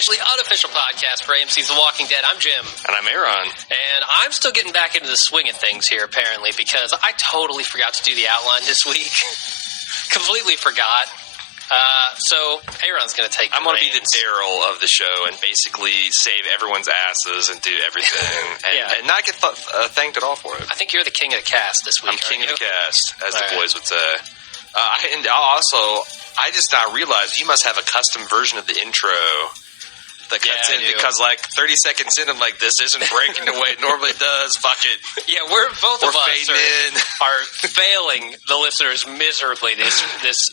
Unofficial podcast for AMC's The Walking Dead. I'm Jim. And I'm Aaron. And I'm still getting back into the swing of things here, apparently, because I totally forgot to do the outline this week. Completely forgot. So Aaron's going to take I'm going to be the Daryl of the show and basically save everyone's asses and do everything. And not get thanked at all for it. I think you're the king of the cast this week. I'm king of the cast, as the boys would say. And also, I just now realized you must have a custom version of the intro that cuts in because, 30 seconds in, I'm like, this isn't breaking the way it normally does. Fuck it. Yeah, we're are failing the listeners miserably this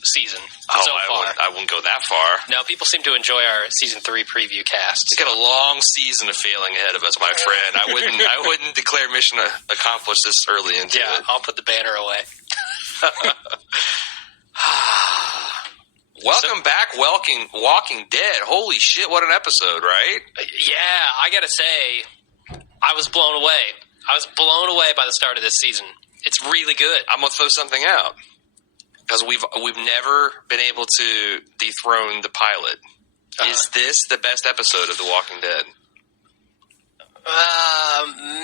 season so far. I wouldn't go that far. No, people seem to enjoy our season 3 preview cast. We got a long season of failing ahead of us, my friend. I wouldn't declare mission accomplished this early into it. Yeah, I'll put the banner away. Welcome back, Walking Dead. Holy shit, what an episode, right? Yeah, I gotta say, I was blown away. I was blown away by the start of this season. It's really good. I'm gonna throw something out because we've never been able to dethrone the pilot. Is this the best episode of The Walking Dead?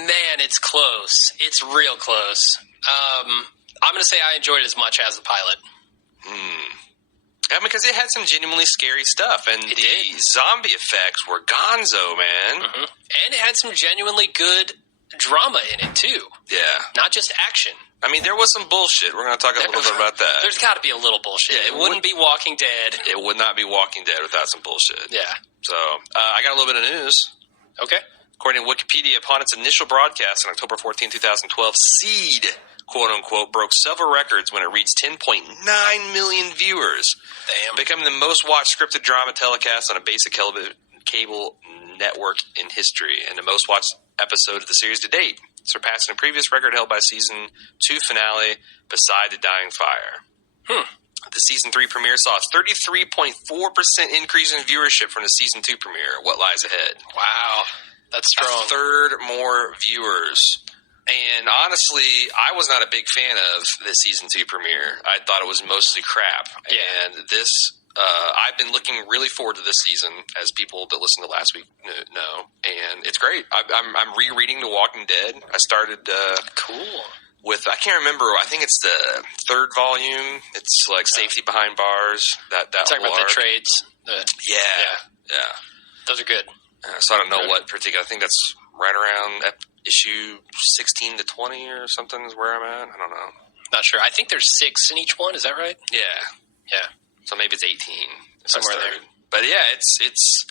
Man, it's close. It's real close. I'm gonna say I enjoyed it as much as the pilot. Yeah, because it had some genuinely scary stuff, and the zombie effects were gonzo, man. Mm-hmm. And it had some genuinely good drama in it, too. Yeah. Not just action. I mean, there was some bullshit. We're going to talk a little bit about that. There's got to be a little bullshit. Yeah, it wouldn't be Walking Dead. It would not be Walking Dead without some bullshit. Yeah. So, I got a little bit of news. Okay. According to Wikipedia, upon its initial broadcast on October 14, 2012, Seed, quote-unquote, broke several records when it reached 10.9 million viewers. Damn. Becoming the most-watched scripted drama telecast on a basic cable network in history, and the most-watched episode of the series to date, surpassing a previous record held by Season 2 finale, Beside the Dying Fire. The Season 3 premiere saw a 33.4% increase in viewership from the Season 2 premiere. What lies ahead? Wow. That's strong. A third more viewers. And honestly, I was not a big fan of the Season 2 premiere. I thought it was mostly crap. Yeah. And this, I've been looking really forward to this season, as people that listened to last week know. And it's great. I'm rereading The Walking Dead. I started cool with, I can't remember, I think it's the third volume. It's like Safety Behind Bars. That talking about the trades. Yeah. Those are good. So I don't know what particular. I think that's right around issue 16 to 20 or something is where I'm at. I don't know. Not sure. I think there's 6 in each one. Is that right? Yeah. So maybe it's 18. Somewhere there. But yeah, it's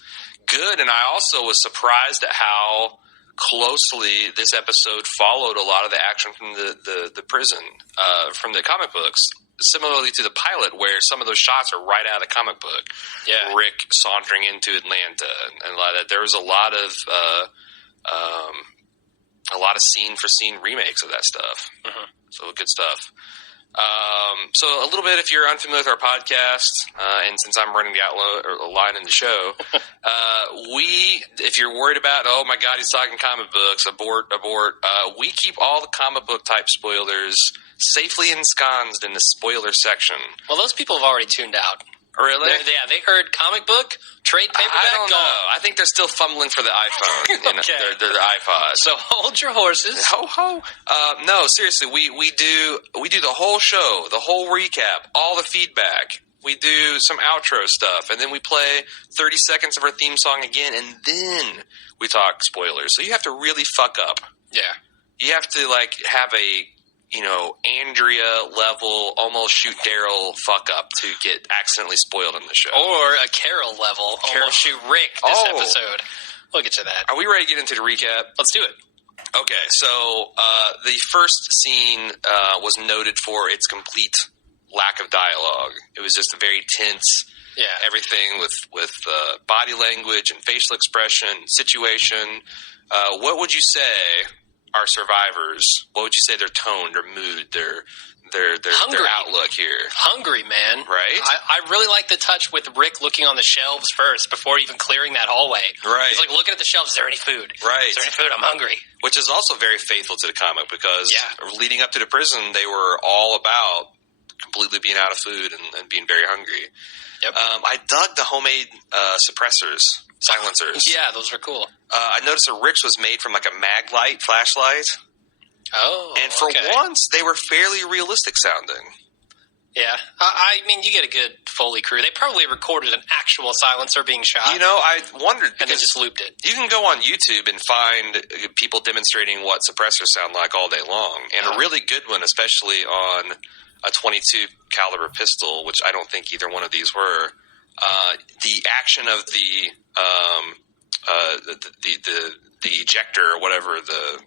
good. And I also was surprised at how closely this episode followed a lot of the action from the prison, from the comic books. Similarly to the pilot, where some of those shots are right out of the comic book. Yeah. Rick sauntering into Atlanta and a lot of that. There was a lot of scene-for-scene remakes of that stuff. Mm-hmm. So good stuff. So a little bit, if you're unfamiliar with our podcast, and since I'm running the line in the show, if you're worried about, oh my God, he's talking comic books, abort, we keep all the comic book type spoilers safely ensconced in the spoiler section. Well, those people have already tuned out. Really? They heard comic book, trade paperback. I don't know. I think they're still fumbling for the iPhone. Okay. They're the iPod. So hold your horses. Ho ho. No, seriously, we do the whole show, the whole recap, all the feedback. We do some outro stuff, and then we play 30 seconds of our theme song again, and then we talk spoilers. So you have to really fuck up. Yeah. You have to have a Andrea level, almost shoot Daryl fuck up to get accidentally spoiled in the show. Or a Carol level, almost shoot Rick this episode. We'll get to that. Are we ready to get into the recap? Let's do it. Okay, so the first scene was noted for its complete lack of dialogue. It was just a very tense, everything with body language and facial expression, situation. What would you say are survivors? What would you say their tone, their mood, their outlook here? Hungry, man. Right? I really like the touch with Rick looking on the shelves first before even clearing that hallway. Right. He's like looking at the shelves. Is there any food? Right. Is there any food? I'm hungry. Which is also very faithful to the comic because leading up to the prison, they were all about completely being out of food and being very hungry. Yep. I dug the homemade suppressors silencers. Yeah, those are cool. I noticed that Rick's was made from like a Maglite flashlight. Oh, And for okay. once, they were fairly realistic sounding. Yeah. I mean, you get a good Foley crew. They probably recorded an actual silencer being shot. You know, I wondered, and then because just looped it. you can go on YouTube and find people demonstrating what suppressors sound like all day long. And a really good one, especially on a .22 caliber pistol, which I don't think either one of these were, the action of the ejector or whatever, the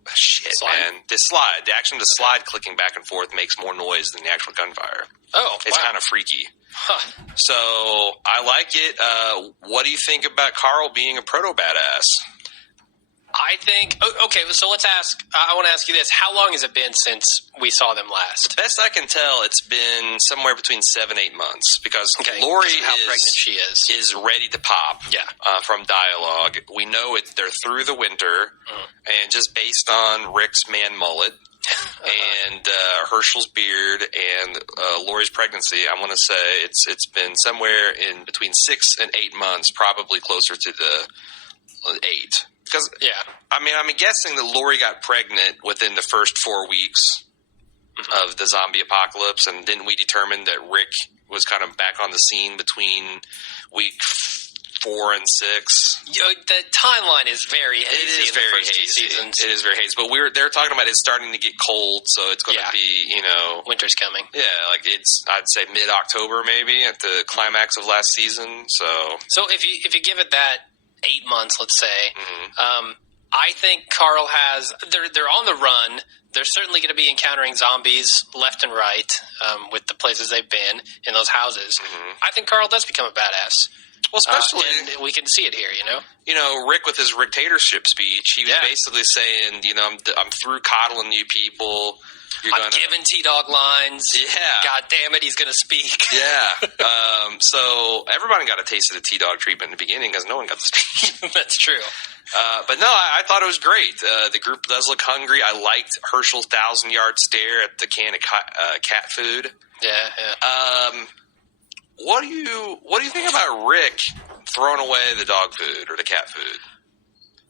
action of the slide clicking back and forth makes more noise than the actual gunfire. Oh, It's wow. kind of freaky. Huh. So I like it. What do you think about Carl being a proto badass? I think... Okay, so let's ask... I want to ask you this. How long has it been since we saw them last? Best I can tell, it's been somewhere between 7-8 months, because Lori Because of how pregnant she is ready to pop. Yeah. From dialogue. We know they're through the winter, and just based on Rick's man mullet and Herschel's beard and Lori's pregnancy, I want to say it's been somewhere in between 6 and 8 months, probably closer to the 8. Because, I mean, I'm guessing that Lori got pregnant within the first 4 weeks of the zombie apocalypse, and didn't we determine that Rick was kind of back on the scene between week 4 and 6? The timeline is very hazy. It is in the very first two hazy. seasons. It is very hazy. But they're talking about it's starting to get cold, so it's going to be, winter's coming. Yeah, like I'd say mid-October maybe at the climax of last season. So if you give it that 8 months, let's say, I think Carl has. They're on the run. They're certainly going to be encountering zombies left and right with the places they've been in those houses. I think Carl does become a badass. Well, especially and we can see it here. Rick with his Ricktatorship speech, he was basically saying, I'm through coddling you people. I'm giving T-Dog lines. Yeah. God damn it, he's going to speak. Yeah. So everybody got a taste of the T-Dog treatment in the beginning because no one got to speak. That's true. But no, I thought it was great. The group does look hungry. I liked Herschel's 1,000-yard stare at the can of cat food. Yeah. What do you think about Rick throwing away the dog food or the cat food?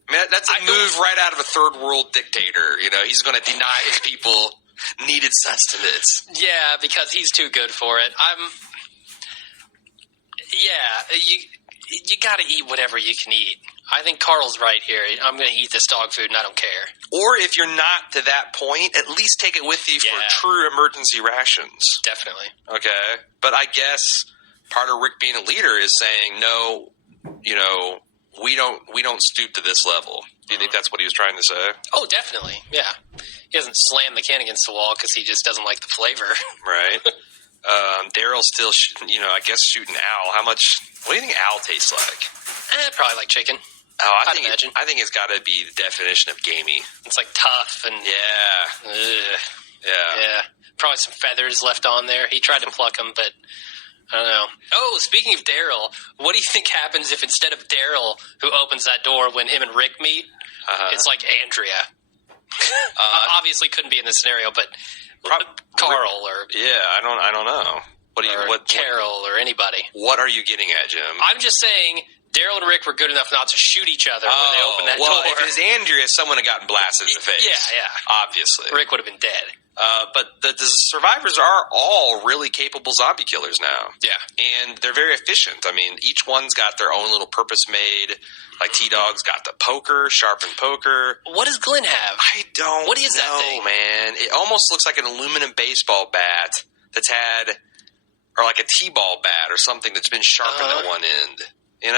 I mean, that's a move right out of a third world dictator. He's going to deny his people needed sustenance. Yeah, because he's too good for it. You got to eat whatever you can eat. I think Carl's right here. I'm going to eat this dog food and I don't care. Or if you're not to that point, at least take it with you for true emergency rations. Definitely. Okay. But I guess part of Rick being a leader is saying, no, we don't stoop to this level. Do you think that's what he was trying to say? Oh, definitely. Yeah. He doesn't slam the can against the wall because he just doesn't like the flavor. Right. Daryl's still, I guess shooting Al. What do you think Al tastes like? Probably like chicken. Oh, I'd imagine. I think it's got to be the definition of gamey. It's like tough and yeah. Probably some feathers left on there. He tried to pluck them, but I don't know. Oh, speaking of Daryl, what do you think happens if instead of Daryl who opens that door when him and Rick meet, it's like Andrea? Obviously, couldn't be in this scenario, but Carl or I don't know. Carol or anybody. What are you getting at, Jim? I'm just saying Daryl and Rick were good enough not to shoot each other when they opened that door. Well, if it was Andrea, someone had gotten blasted in the face. Yeah. Obviously. Rick would have been dead. But the survivors are all really capable zombie killers now. Yeah. And they're very efficient. I mean, each one's got their own little purpose made. Like T-Dog's got the poker, sharpened poker. What does Glenn have? I don't What is know, that thing? Man. It almost looks like an aluminum baseball bat that's had, or like a T-ball bat or something that's been sharpened at one end. Yeah,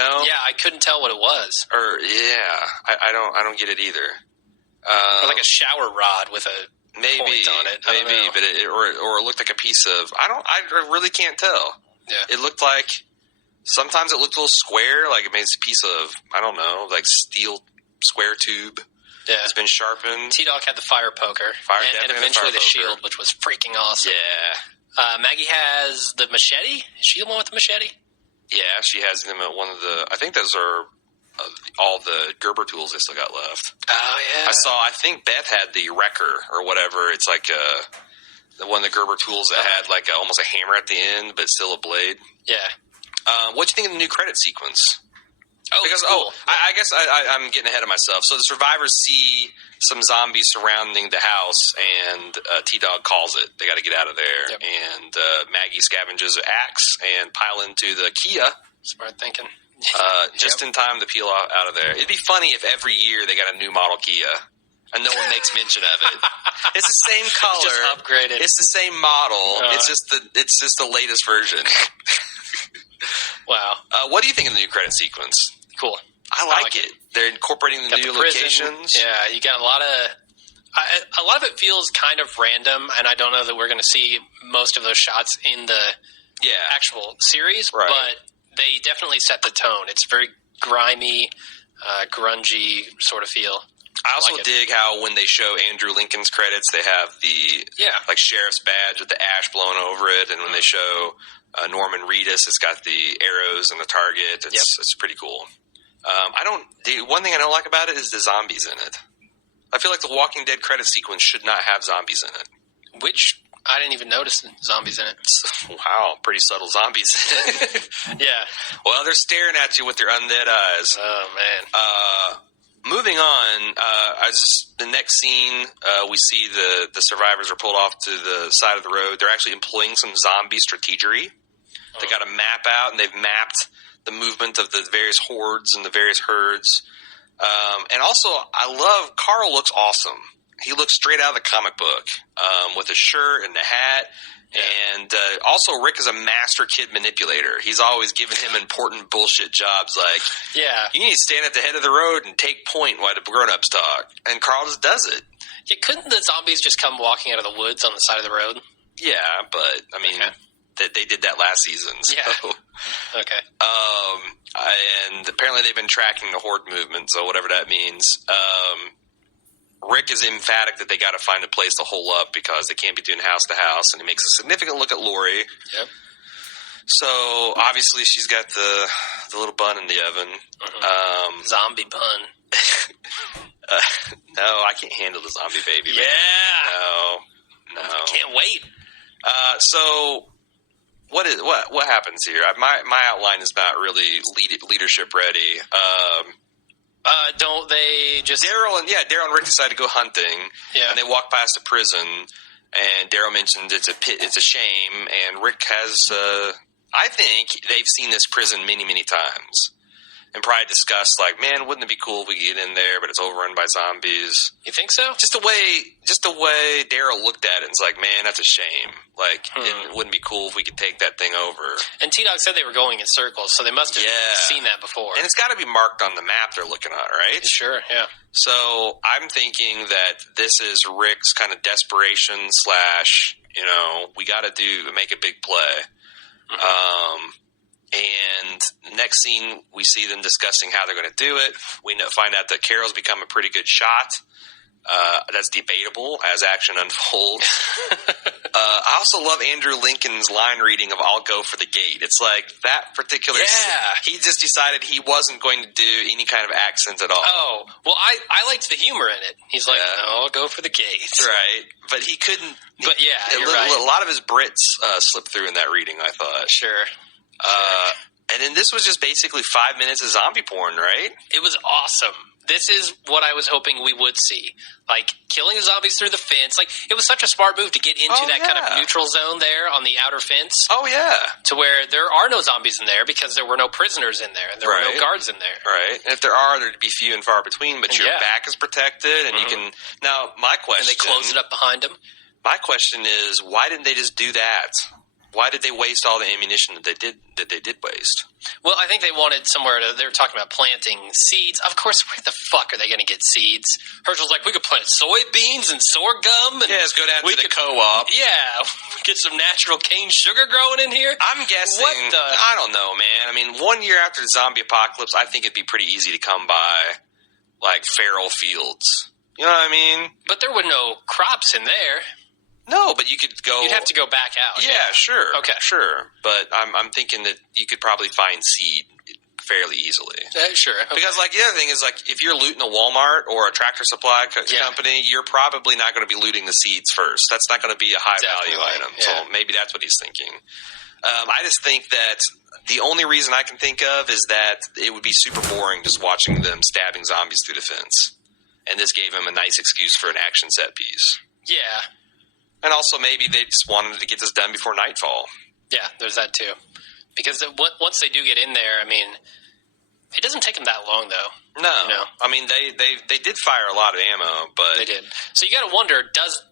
I couldn't tell what it was. I don't get it either. Or like a shower rod with a maybe point on it. Maybe, but it looked like a piece of. I really can't tell. Yeah, it looked like. Sometimes it looked a little square, like it made a piece of, I don't know, like steel square tube. Yeah, it's been sharpened. T-Dog had the fire poker, and eventually the shield, which was freaking awesome. Yeah. Maggie has the machete. Is she the one with the machete? Yeah, she has them at one of the. I think those are all the Gerber tools they still got left. Oh yeah. I think Beth had the Wrecker or whatever. It's like one of the Gerber tools that had like almost a hammer at the end, but still a blade. Yeah. What do you think of the new credit sequence? Oh, because cool. I guess I'm getting ahead of myself. So the survivors see some zombies surrounding the house, and T-Dog calls it. They got to get out of there. Yep. And Maggie scavenges an axe and pile into the Kia. Smart thinking. Just in time to peel out of there. It'd be funny if every year they got a new model Kia, and no one makes mention of it. It's the same color. It's just upgraded. It's the same model. It's just the latest version. Wow. What do you think of the new credit sequence? Cool. I like it. They're incorporating the new locations. Yeah, you got a lot of it feels kind of random, and I don't know that we're going to see most of those shots in the actual series, right. But they definitely set the tone. It's very grimy, grungy sort of feel. I also dig how when they show Andrew Lincoln's credits, they have the like sheriff's badge with the ash blown over it, and when they show Norman Reedus, it's got the arrows and the target. It's pretty cool. The one thing I don't like about it is the zombies in it. I feel like the Walking Dead credit sequence should not have zombies in it. Which I didn't even notice the zombies in it. Wow, pretty subtle zombies in it. Yeah. Well, they're staring at you with their undead eyes. Oh man. Moving on, the next scene, we see the survivors are pulled off to the side of the road. They're actually employing some zombie strategery. They got a map out, and they've mapped the movement of the various hordes and the various herds. And also, I love Carl looks awesome. He looks straight out of the comic book with a shirt and a hat. And also, Rick is a master kid manipulator. He's always giving him important bullshit jobs like, you need to stand at the head of the road and take point while the grown-ups talk. And Carl just does it. Yeah, couldn't the zombies just come walking out of the woods on the side of the road? Yeah, but, I mean, they did that last season. So. Yeah. Okay. And apparently they've been tracking the horde movement, so whatever that means. Rick is emphatic that they got to find a place to hole up because they can't be doing house to house, and he makes a significant look at Lori. Yep. So obviously she's got the little bun in the oven. Zombie bun. No, I can't handle the zombie baby. Yeah. No. Can't wait. So what happens here? My outline is not really leadership ready. Don't they just... Daryl and Rick decide to go hunting, and they walk past a prison, and Daryl mentioned it's a shame, and Rick has, I think they've seen this prison many, many times, and probably discussed, like, man, wouldn't it be cool if we could get in there, but it's overrun by zombies. You think so? Just the way Daryl looked at it, and it's like, man, that's a shame. Like, it wouldn't be cool if we could take that thing over. And T-Dog said they were going in circles, so they must have seen that before. And it's got to be marked on the map they're looking at, right? Sure, yeah. So I'm thinking that this is Rick's kind of desperation / we got to make a big play. And next scene, we see them discussing how they're going to do it. We find out that Carol's become a pretty good shot. That's debatable as action unfolds. I also love Andrew Lincoln's line reading of "I'll go for the gate." It's like that particular. He just decided he wasn't going to do any kind of accent at all. Oh, well, I liked the humor in it. He's like, "No, I'll go for the gate." Right, but he couldn't. But you're right. A lot of his Brits slipped through in that reading, I thought. Sure. And then this was just basically 5 minutes of zombie porn, right? It was awesome. This is what I was hoping we would see. Like, killing the zombies through the fence. Like, it was such a smart move to get into that kind of neutral zone there on the outer fence. Oh, yeah. To where there are no zombies in there because there were no prisoners in there and there were no guards in there. Right. And if there are, there'd be few and far between, but your back is protected and you can... Now, my question... And they close it up behind them. My question is, why didn't they just do that? Why did they waste all the ammunition that they did waste? Well, I think they wanted somewhere to... They were talking about planting seeds. Of course, where the fuck are they going to get seeds? Herschel's like, we could plant soybeans and sorghum. And let's go down to the co-op. Yeah, get some natural cane sugar growing in here. I'm guessing... I don't know, man. I mean, 1 year after the zombie apocalypse, I think it'd be pretty easy to come by, like, feral fields. You know what I mean? But there were no crops in there. No, but you could go... You'd have to go back out. Yeah, sure. Okay. Sure. But I'm thinking that you could probably find seed fairly easily. Sure. Okay. Because, like, the other thing is, like, if you're looting a Walmart or a Tractor Supply company, you're probably not going to be looting the seeds first. That's not going to be a high-value item. Yeah. So maybe that's what he's thinking. I just think that the only reason I can think of is that it would be super boring just watching them stabbing zombies through the fence. And this gave them a nice excuse for an action set piece. Yeah. And also maybe they just wanted to get this done before nightfall. Yeah, there's that too. Because once they do get in there, I mean, it doesn't take them that long, though. No. You know? I mean, they did fire a lot of ammo, but... They did. So you got to wonder, does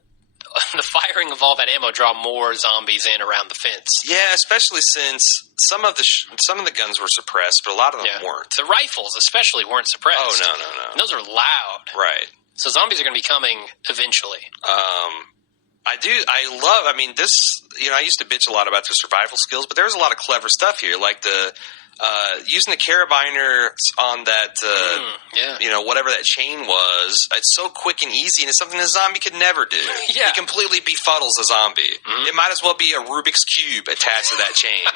the firing of all that ammo draw more zombies in around the fence? Yeah, especially since some of the guns were suppressed, but a lot of them weren't. The rifles especially weren't suppressed. Oh, no. And those are loud. Right. So zombies are going to be coming eventually. I mean, this, I used to bitch a lot about the survival skills, but there's a lot of clever stuff here, like the using the carabiner on that, whatever that chain was. It's so quick and easy, and it's something a zombie could never do. Yeah. It completely befuddles a zombie. Mm-hmm. It might as well be a Rubik's Cube attached to that chain.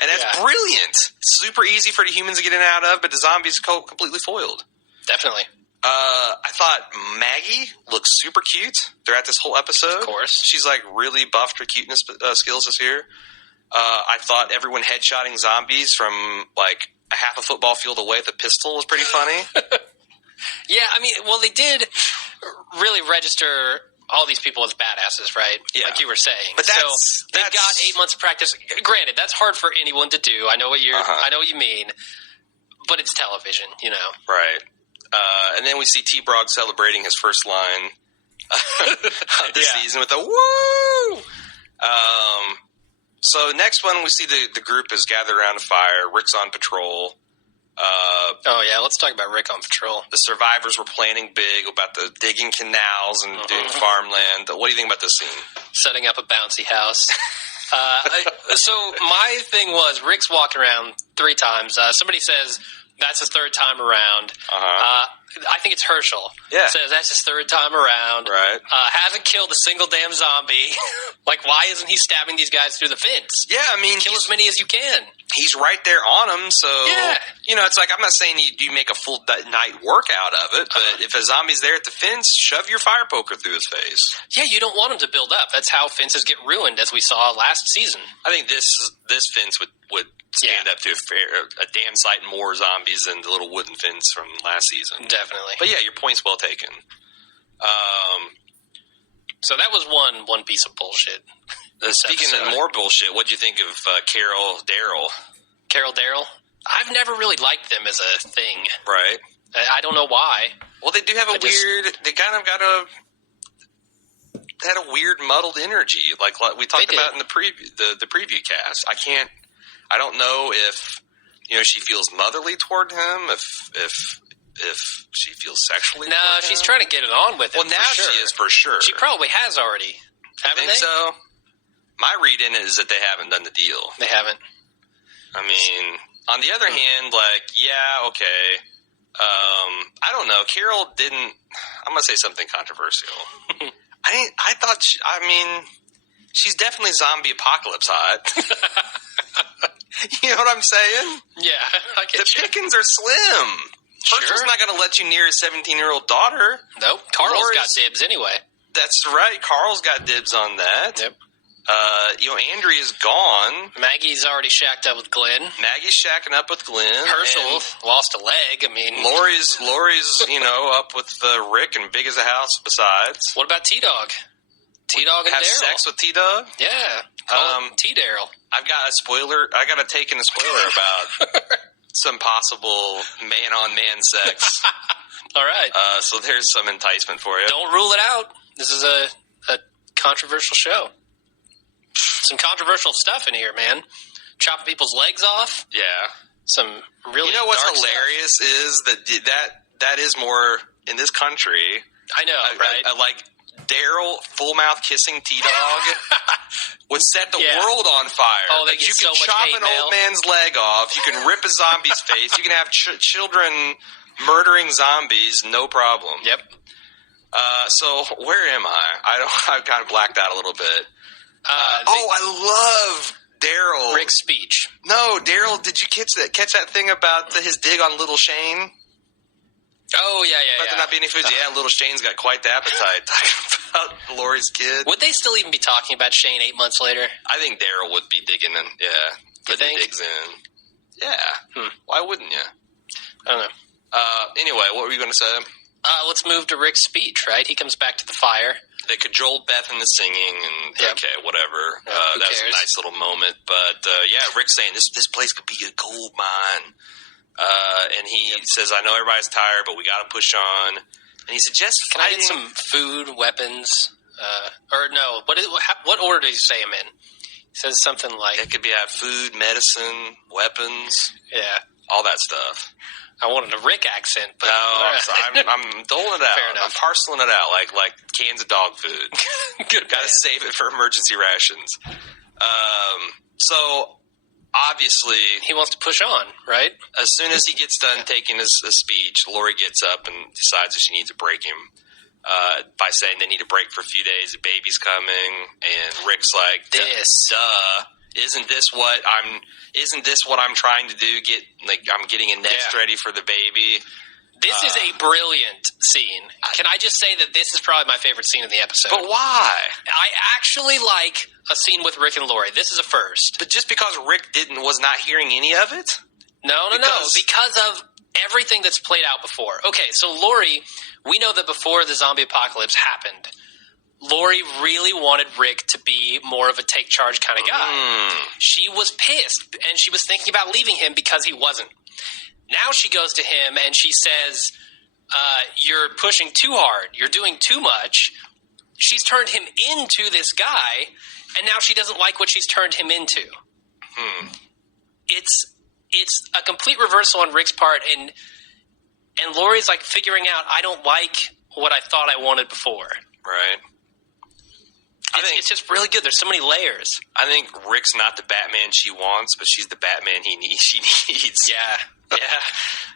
And that's brilliant. Super easy for the humans to get in and out of, but the zombies completely foiled. Definitely. I thought Maggie looked super cute throughout this whole episode. Of course. She's like really buffed her cuteness skills this year. I thought everyone headshotting zombies from like a half a football field away with a pistol was pretty funny. Yeah, I mean, well, they did really register all these people as badasses, right? Yeah. Like you were saying. But they've got 8 months of practice. Granted, that's hard for anyone to do. I know what I know what you mean. But it's television, Right. And then we see T-Brog celebrating his first line of the season with a woo! So next one, we see the group is gathered around a fire. Rick's on patrol. Let's talk about Rick on patrol. The survivors were planning big about the digging canals and doing farmland. What do you think about this scene? Setting up a bouncy house. So my thing was, Rick's walking around 3 times. Somebody says that's his 3rd time around. I think it's Herschel. Yeah. Says that's his 3rd time around. Right. Hasn't killed a single damn zombie. Like, why isn't he stabbing these guys through the fence? Yeah, I mean... Kill as many as you can. He's right there on them, so... Yeah. It's like, I'm not saying you make a full night workout of it, but if a zombie's there at the fence, shove your fire poker through his face. Yeah, you don't want him to build up. That's how fences get ruined, as we saw last season. I think this fence would stand up to a damn sight more zombies than the little wooden fence from last season. Definitely. But yeah, your point's well taken. So that was one piece of bullshit. Speaking of more bullshit, what do you think of Carol Daryl? Carol Daryl? I've never really liked them as a thing. Right. I don't know why. Well, they do have they kind of had a weird muddled energy, like we talked about in the preview cast. I don't know if she feels motherly toward him, if she feels sexually. No, she's trying to get it on with him. Well, now she is for sure. She probably has already. Haven't they? So. My read in it is that they haven't done the deal. They haven't. I mean, on the other hand, okay. I don't know. Carol didn't. I'm gonna say something controversial. I thought. She's definitely zombie apocalypse hot. You know what I'm saying? Yeah, I get the pickings are slim. Herschel's not going to let you near his 17-year-old daughter. Nope. Carl's got dibs anyway. That's right. Carl's got dibs on that. Yep. Andrea's gone. Maggie's already shacked up with Glenn. Maggie's shacking up with Glenn. Herschel lost a leg. I mean, Lori's up with Rick and big as a house besides. What about T-Dog? T-Dog and have Daryl. Sex with T-Dog? Yeah. T-Daryl. I've got a spoiler. I got to take in a spoiler about some possible man-on-man sex. All right. So there's some enticement for you. Don't rule it out. This is a controversial show. Some controversial stuff in here, man. Chopping people's legs off. Yeah. Some really what's dark hilarious stuff. is that is more in this country. I know, right? Like Daryl full mouth kissing T-Dog would set the world on fire. Oh, like you can chop an old man's leg off. You can rip a zombie's face. You can have children murdering zombies, no problem. Yep. So where am I? I've kind of blacked out a little bit. I love Daryl. Rick's speech. No, Daryl, did you catch that thing about his dig on Little Shane? Oh, yeah. About there not being any food. Yeah, Little Shane's got quite the appetite. about Lori's kid. Would they still even be talking about Shane 8 months later? I think Daryl would be digging in. Yeah. Putting digs in. Yeah. Why wouldn't you? I don't know. Anyway, what were you going to say? Let's move to Rick's speech, right? He comes back to the fire. They cajoled Beth into singing, and okay, whatever. That was a nice little moment. But, Rick's saying, this place could be a gold mine. And he says, I know everybody's tired, but we got to push on. And he suggests Can I get some food, weapons? Or no, what order does he say them in? He says something like... It could be food, medicine, weapons. Yeah. All that stuff. I wanted a Rick accent, but... No, I'm doling it out. Fair enough. I'm parceling it out like cans of dog food. Good. Got to save it for emergency rations. So, obviously... He wants to push on, right? As soon as he gets done taking his speech, Lori gets up and decides that she needs to break him by saying they need a break for a few days. The baby's coming, and Rick's like, duh. Isn't this what I'm trying to do? I'm getting a nest ready for the baby. This is a brilliant scene. Can I just say that this is probably my favorite scene in the episode? But why? I actually like a scene with Rick and Lori. This is a first. But just because Rick was not hearing any of it? No. Because of everything that's played out before. Okay, so Lori, we know that before the zombie apocalypse happened, Lori really wanted Rick to be more of a take charge kind of guy. She was pissed, and she was thinking about leaving him because he wasn't. Now she goes to him and she says, you're pushing too hard. You're doing too much. She's turned him into this guy, and now she doesn't like what she's turned him into. It's a complete reversal on Rick's part, and Lori's like figuring out, I don't like what I thought I wanted before. Right. It's just really good. There's so many layers. I think Rick's not the Batman she wants, but she's the Batman she needs. Yeah.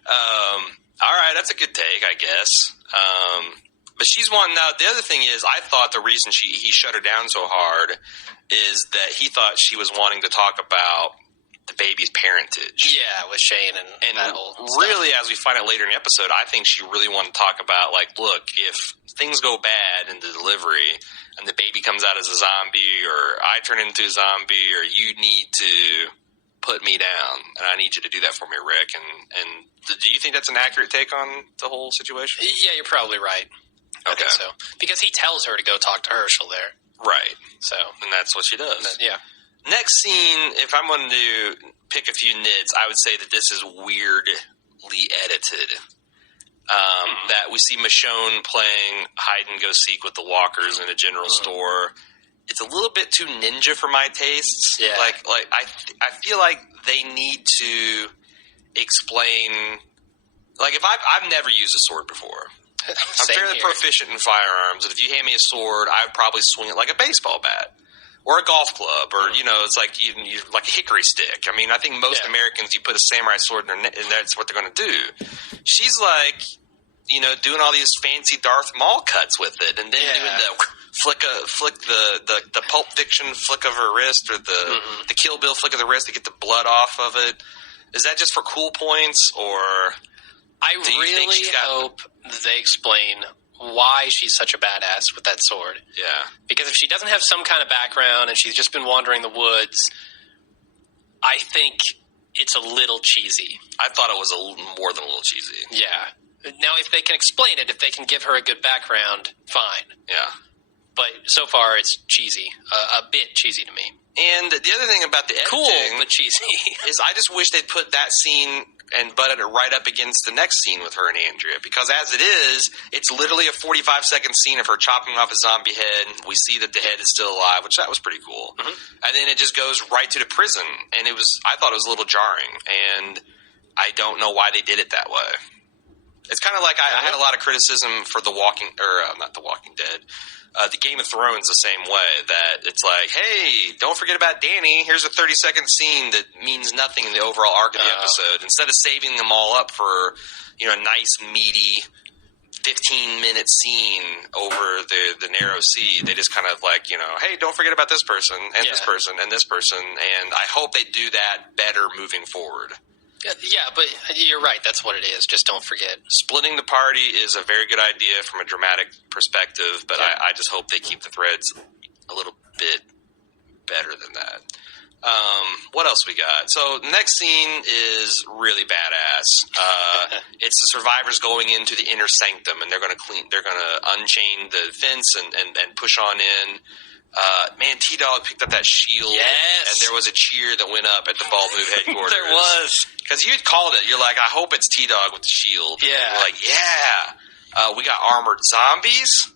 All right, that's a good take, I guess. But she's wanting now. The other thing is, I thought the reason he shut her down so hard is that he thought she was wanting to talk about the baby's parentage. Yeah, with Shane and that whole really, stuff. as we find out later in the episode, I think she really wanted to talk about, like, look, if things go bad in the delivery and the baby comes out as a zombie, or I turn into a zombie, or you need to put me down, and I need you to do that for me, Rick. And do you think that's an accurate take on the whole situation? Yeah, you're probably right. I think so. Because he tells her to go talk to Herschel there. Right. So, and that's what she does. Yeah. Next scene, if I'm going to pick a few nits, I would say that this is weirdly edited. That we see Michonne playing hide and go seek with the walkers in a general store. It's a little bit too ninja for my tastes. Yeah. Like I feel like they need to explain. Like, if I've never used a sword before. I'm fairly proficient in firearms, and if you hand me a sword, I would probably swing it like a baseball bat. Or a golf club, or, it's like you like a hickory stick. I mean, I think most Americans, you put a samurai sword in their neck, and that's what they're going to do. She's like, doing all these fancy Darth Maul cuts with it, and then doing the flick the Pulp Fiction flick of her wrist, or the Kill Bill flick of the wrist to get the blood off of it. Is that just for cool points, or I really hope they explain why she's such a badass with that sword. Yeah. Because if she doesn't have some kind of background and she's just been wandering the woods, I think it's a little cheesy. I thought it was more than a little cheesy. Yeah. Now, if they can explain it, if they can give her a good background, fine. Yeah. But so far, it's cheesy. A bit cheesy to me. And the other thing about the editing... Cool, but cheesy. is I just wish they'd put that scene and butted it right up against the next scene with her and Andrea. Because as it is, it's literally a 45-second scene of her chopping off a zombie head. We see that the head is still alive, which that was pretty cool. And then it just goes right to the prison. And I thought it was a little jarring. And I don't know why they did it that way. It's kind of like I had a lot of criticism for not The Walking Dead. The Game of Thrones the same way, that it's like, hey, don't forget about Dany. Here's a 30-second scene that means nothing in the overall arc of the episode. Instead of saving them all up for, a nice, meaty 15-minute scene over the narrow sea, they just kind of like, hey, don't forget about this person and this person and this person. And I hope they do that better moving forward. Yeah, but you're right. That's what it is. Just don't forget. Splitting the party is a very good idea from a dramatic perspective, but I just hope they keep the threads a little bit better than that. What else we got? So the next scene is really badass. It's the survivors going into the inner sanctum, and they're going to unchain the fence and push on in. Man, T-Dog picked up that shield. Yes. And there was a cheer that went up at the Bald Move headquarters. There was. Because you'd called it. You're like, I hope it's T-Dog with the shield. Yeah. And we're like, yeah. We got armored zombies.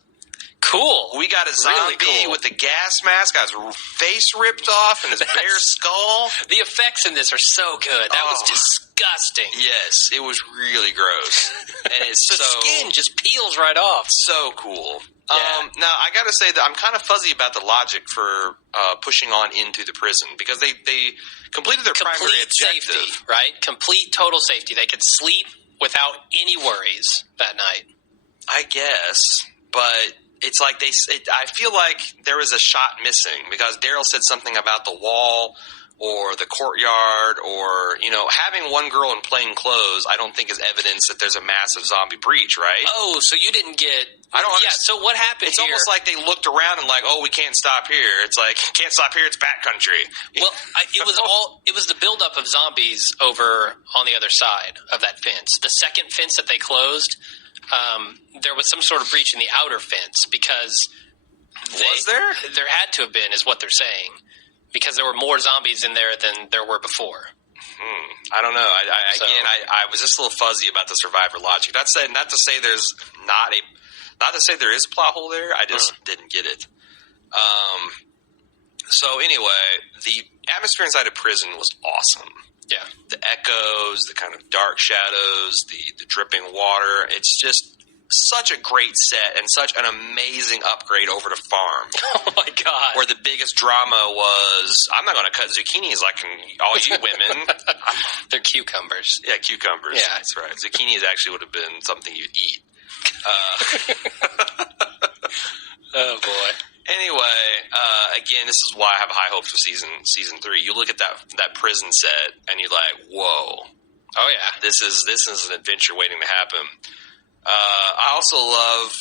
Cool. We got a zombie with the gas mask, got his face ripped off and his bare skull. The effects in this are so good. That was disgusting. Yes, it was really gross. And it's the skin just peels right off. So cool. Yeah. Now, I got to say that I'm kind of fuzzy about the logic for pushing on into the prison because they completed their primary objective. Safety, right? Complete, total safety. They could sleep without any worries that night. I guess, but it's like I feel like there was a shot missing because Daryl said something about the wall or the courtyard or, having one girl in plain clothes I don't think is evidence that there's a massive zombie breach, right? Oh, so you didn't get... I don't understand. So what happened It's here? almost like they looked around and like, oh, we can't stop here. It's like, can't stop here, it's backcountry. Well, it was the buildup of zombies over on the other side of that fence. The second fence that they closed, there was some sort of breach in the outer fence because... Was there? There had to have been, is what they're saying. Because there were more zombies in there than there were before. I don't know. I was just a little fuzzy about the survivor logic. Not to say there's not to say there is a plot hole there. I just didn't get it. So anyway, the atmosphere inside a prison was awesome. Yeah, the echoes, the kind of dark shadows, the dripping water. It's just such a great set and such an amazing upgrade over to Farm. Oh my god! Where the biggest drama was, I'm not going to cut zucchinis like all you women. They're cucumbers. Yeah, cucumbers. Yeah, that's right. Zucchinis actually would have been something you'd eat. Oh boy. Anyway, again, this is why I have high hopes for season 3. You look at that prison set and you're like, whoa. Oh yeah. This is an adventure waiting to happen. I also love,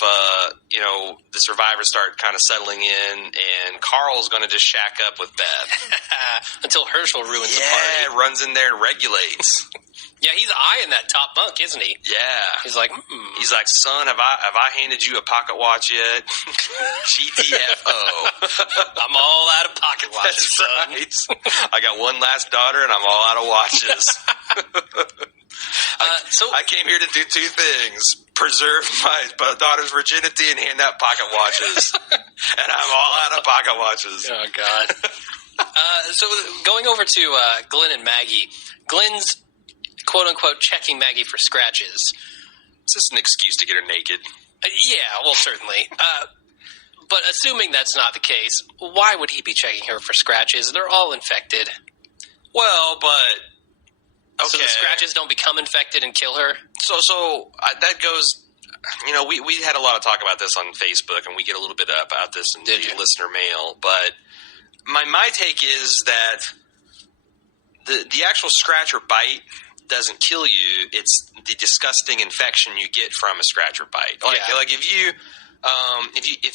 the survivors start kind of settling in, and Carl's going to just shack up with Beth. Until Herschel ruins the party. party. Runs in there and regulates. Yeah, he's eyeing that top bunk, isn't he? Yeah. He's like, He's like, son, have I handed you a pocket watch yet? GTFO. I'm all out of pocket watches, son. Right. I got one last daughter, and I'm all out of watches. I came here to do 2 things. Preserve my daughter's virginity and hand out pocket watches. And I'm all out of pocket watches. Oh, God. So going over to Glenn and Maggie, Glenn's quote-unquote checking Maggie for scratches. It's just an excuse to get her naked. Yeah, well, certainly. But assuming that's not the case, why would he be checking her for scratches? They're all infected. Well, but... Okay. So the scratches don't become infected and kill her? So that goes... we had a lot of talk about this on Facebook, and we get a little bit about this in the listener mail, but my take is that the actual scratch or bite doesn't kill you. It's the disgusting infection you get from a scratch or bite. Like if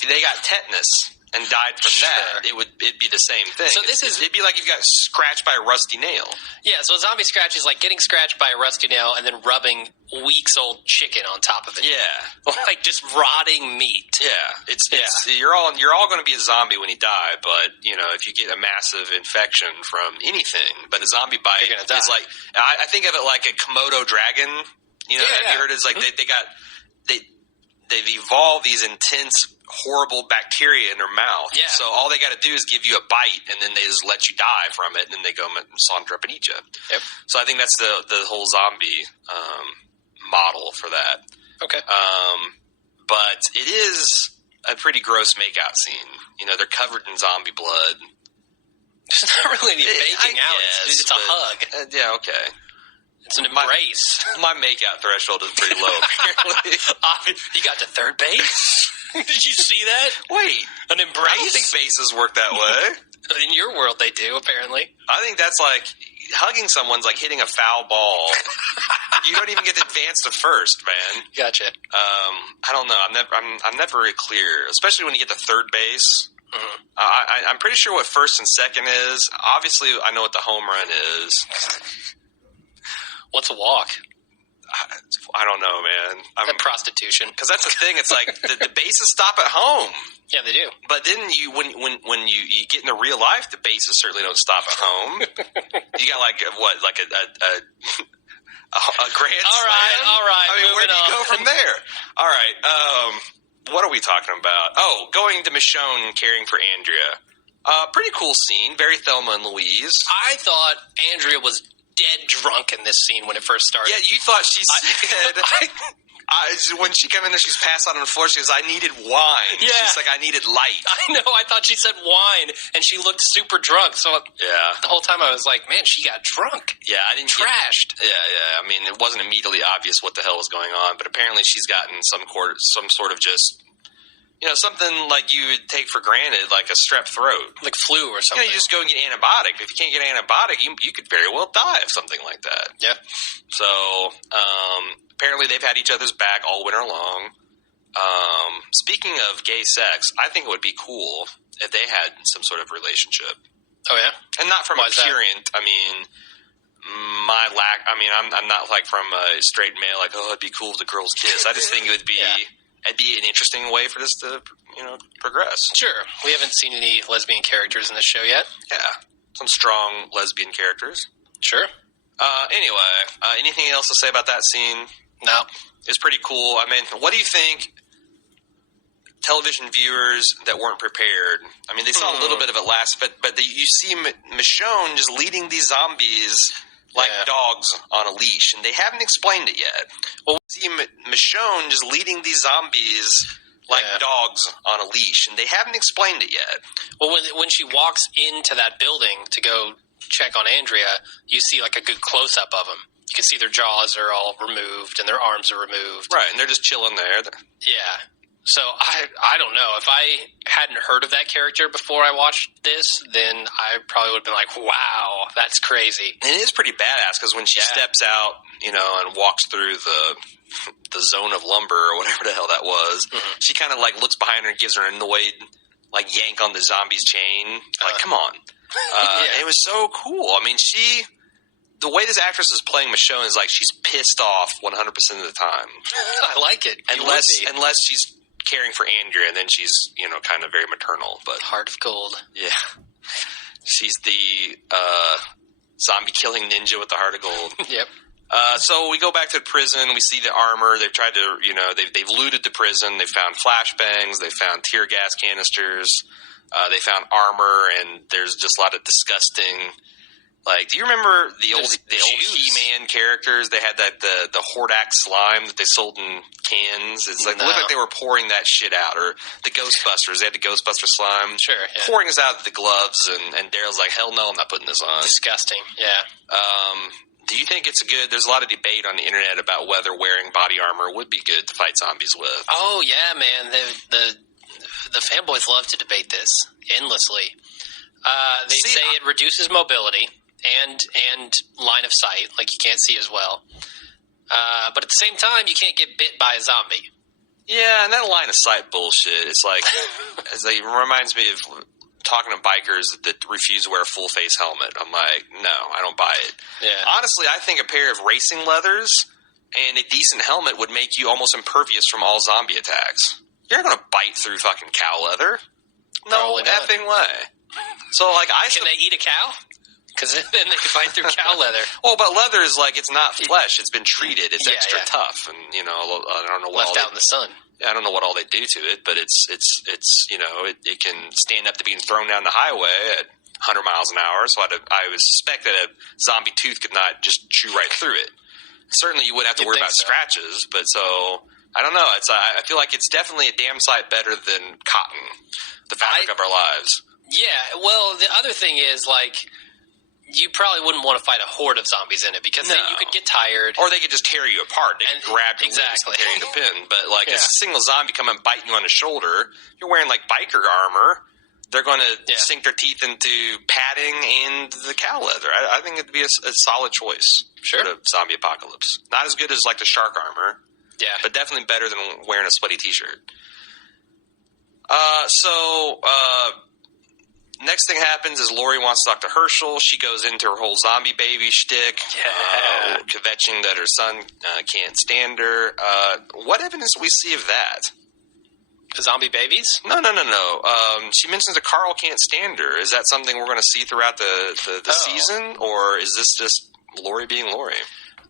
they got tetanus and died from that, it'd be the same thing. So it'd be like you got scratched by a rusty nail. Yeah, so a zombie scratch is like getting scratched by a rusty nail and then rubbing weeks-old chicken on top of it. Yeah, like just rotting meat. Yeah, you're all going to be a zombie when you die. But if you get a massive infection from anything, but a zombie bite is like I think of it like a Komodo dragon. Have you heard? It's like they've evolved these intense, horrible bacteria in their mouth. Yeah. So all they got to do is give you a bite, and then they just let you die from it, and then they go and saunter up and eat you. Yep. So I think that's the whole zombie model for that. Okay. But it is a pretty gross makeout scene. They're covered in zombie blood. There's not really any making out. It's a hug. Yeah, okay. It's an embrace. My makeout threshold is pretty low, apparently. You got to third base? Did you see that? Wait. An embrace? I don't think bases work that way. In your world, they do, apparently. I think that's like hugging someone's like hitting a foul ball. You don't even get to advance to first, man. Gotcha. I don't know. I'm never really clear, especially when you get to third base. Mm-hmm. I'm pretty sure what first and second is. Obviously, I know what the home run is. What's a walk? I don't know, man. Prostitution. Because that's the thing. It's like the bases stop at home. Yeah, they do. But then when you get into real life, the bases certainly don't stop at home. You got like a grand slam? All right. I mean, where do you go from there? All right. What are we talking about? Oh, going to Michonne caring for Andrea. Pretty cool scene. Very Thelma and Louise. I thought Andrea was dead drunk in this scene when it first started. Yeah, you thought she said... when she came in there, she's passed out on the floor. She goes, I needed wine. Yeah. She's like, I needed light. I know. I thought she said wine, and she looked super drunk. So the whole time I was like, man, she got drunk. Yeah, I didn't trashed. Yeah. I mean, it wasn't immediately obvious what the hell was going on, but apparently she's gotten some sort of just, something like you would take for granted, like a strep throat, like flu or something. You just go and get antibiotic. If you can't get antibiotic, you could very well die of something like that. Yeah. So apparently they've had each other's back all winter long. Speaking of gay sex, I think it would be cool if they had some sort of relationship. Oh yeah, and not from a purient. I mean, I'm not like from a straight male. Like, oh, it'd be cool if the girls kiss. I just think it would be. Yeah. It'd be an interesting way for this to, progress. Sure. We haven't seen any lesbian characters in this show yet. Yeah. Some strong lesbian characters. Sure. Anyway, anything else to say about that scene? No. It's pretty cool. I mean, what do you think television viewers that weren't prepared, I mean, they saw a little bit of it last, but you see Michonne just leading these zombies like dogs on a leash, and they haven't explained it yet. Well, we see Michonne just leading these zombies like dogs on a leash, and they haven't explained it yet. Well, when she walks into that building to go check on Andrea, you see like a good close-up of them. You can see their jaws are all removed and their arms are removed. Right, and they're just chilling there. Yeah. So I don't know. If I hadn't heard of that character before I watched this, then I probably would have been like, wow, that's crazy. And it is pretty badass because when she steps out, and walks through the zone of lumber or whatever the hell that was, she kind of like looks behind her and gives her an annoyed like yank on the zombie's chain. Like, come on. It was so cool. I mean, the way this actress is playing Michonne is like she's pissed off 100% of the time. I like it. Unless she's caring for Andrea, and then she's, kind of very maternal. But Heart of Gold. Yeah. She's the zombie-killing ninja with the heart of gold. Yep. So we go back to the prison. We see the armor. They've tried to, they've looted the prison. They found flashbangs. They found tear gas canisters. They found armor, and there's just a lot of disgusting... Like, do you remember the old He-Man characters? They had that the Hordak slime that they sold in cans. It's like, it looked like they were pouring that shit out. Or the Ghostbusters, they had the Ghostbuster slime. Sure, yeah. Pouring this out of the gloves, and Daryl's like, hell no, I'm not putting this on. Disgusting, yeah. Do you think it's there's a lot of debate on the internet about whether wearing body armor would be good to fight zombies with? Oh, yeah, man. The fanboys love to debate this endlessly. They say it reduces mobility. And line of sight, like you can't see as well. But at the same time, you can't get bit by a zombie. Yeah, and that line of sight bullshit, it's like, it reminds me of talking to bikers that refuse to wear a full face helmet. I'm like, no, I don't buy it. Yeah. Honestly, I think a pair of racing leathers and a decent helmet would make you almost impervious from all zombie attacks. You're not going to bite through fucking cow leather. No effing way. So, like, Can they eat a cow? Because then they could bite through cow leather. Well, but leather is like, it's not flesh. It's been treated. It's extra tough. And, I don't know what left out in the sun. I don't know what all they do to it, but it's it can stand up to being thrown down the highway at 100 miles an hour. So I would suspect that a zombie tooth could not just chew right through it. Certainly you wouldn't have to worry about scratches, but so, I don't know. I feel like it's definitely a damn sight better than cotton, the fabric of our lives. Yeah, well, the other thing is, like, you probably wouldn't want to fight a horde of zombies in it because then you could get tired. Or they could just tear you apart. They could grab your wings and tear you to pin. But, like, a single zombie coming and biting you on the shoulder, you're wearing, like, biker armor. they're going to sink their teeth into padding and the cow leather. I think it'd be a solid choice for the zombie apocalypse. Not as good as like the shark armor, but definitely better than wearing a sweaty t-shirt. Next thing happens is Lori wants to talk to Herschel. She goes into her whole zombie baby shtick, kvetching that her son can't stand her. What evidence do we see of that? Zombie babies? No. She mentions that Carl can't stand her. Is that something we're going to see throughout the season, or is this just Lori being Lori?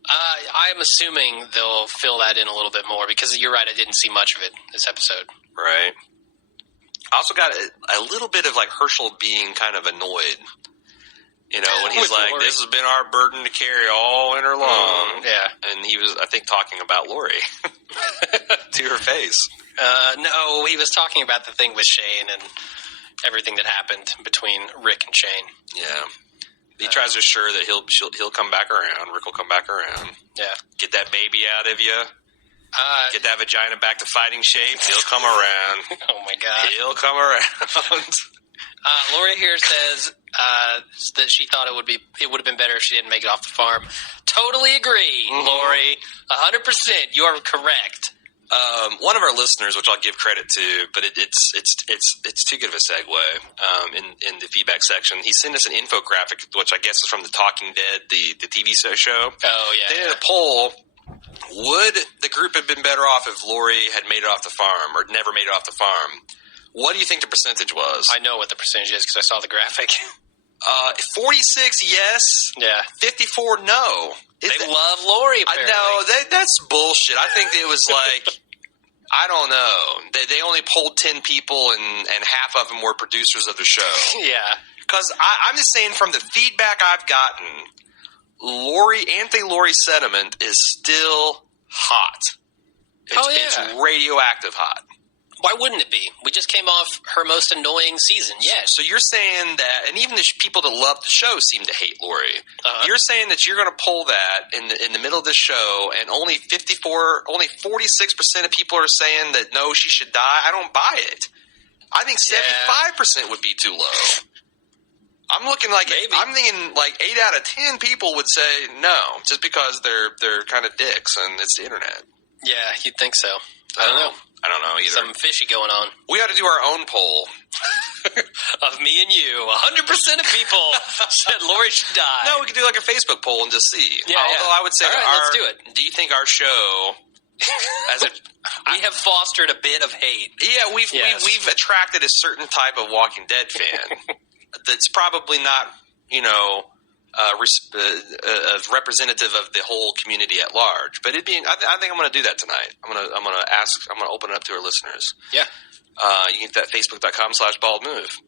I'm assuming they'll fill that in a little bit more because you're right, I didn't see much of it this episode. Right. I also got a little bit of like Herschel being kind of annoyed. You know, when he's like, Lori. This has been our burden to carry all winter long. And he was, I think, talking about Lori to her face. No, he was talking about the thing with Shane and everything that happened between Rick and Shane. Yeah. He tries to assure that he'll come back around. Rick will come back around. Yeah. Get that baby out of you. Get that vagina back to fighting shape. He'll come around. Oh, my God. He'll come around. Lori here says that she thought it would have been better if she didn't make it off the farm. Totally agree, Lori. 100%. You are correct. One of our listeners, which I'll give credit to, but it's too good of a segue in the feedback section. He sent us an infographic, which I guess is from The Talking Dead, the TV show. Oh, yeah. They did a poll. Would the group have been better off if Lori had made it off the farm or never made it off the farm? What do you think the percentage was? I know what the percentage is because I saw the graphic. 46 yes. Yeah. 54 no. They love Lori, apparently. No, that's bullshit. I think it was like, I don't know. They only polled 10 people and half of them were producers of the show. Yeah. Because I'm just saying from the feedback I've gotten, anti-Lori sentiment is still hot. It's radioactive hot. Why wouldn't it be? We just came off her most annoying season. Yes. So you're saying that, and even the people that love the show seem to hate Lori. You're saying that you're going to pull that in the middle of the show, and only 46% of people are saying that no, she should die. I don't buy it. I think 75% would be too low. I'm looking like I'm thinking like 8 out of 10 people would say no, just because they're kind of dicks and it's the internet. Yeah, you'd think so. I don't know. I don't know either. Something fishy going on. We ought to do our own poll. Of me and you. 100% of people said Lori should die. No, we could do like a Facebook poll and just see. Yeah, Although I would say let's do it. Do you think our show we have fostered a bit of hate. Yeah, we've attracted a certain type of Walking Dead fan that's probably not, representative of the whole community at large. But I think I'm going to do that tonight. I'm going to open it up to our listeners. Yeah. You can get that Facebook.com/baldmove.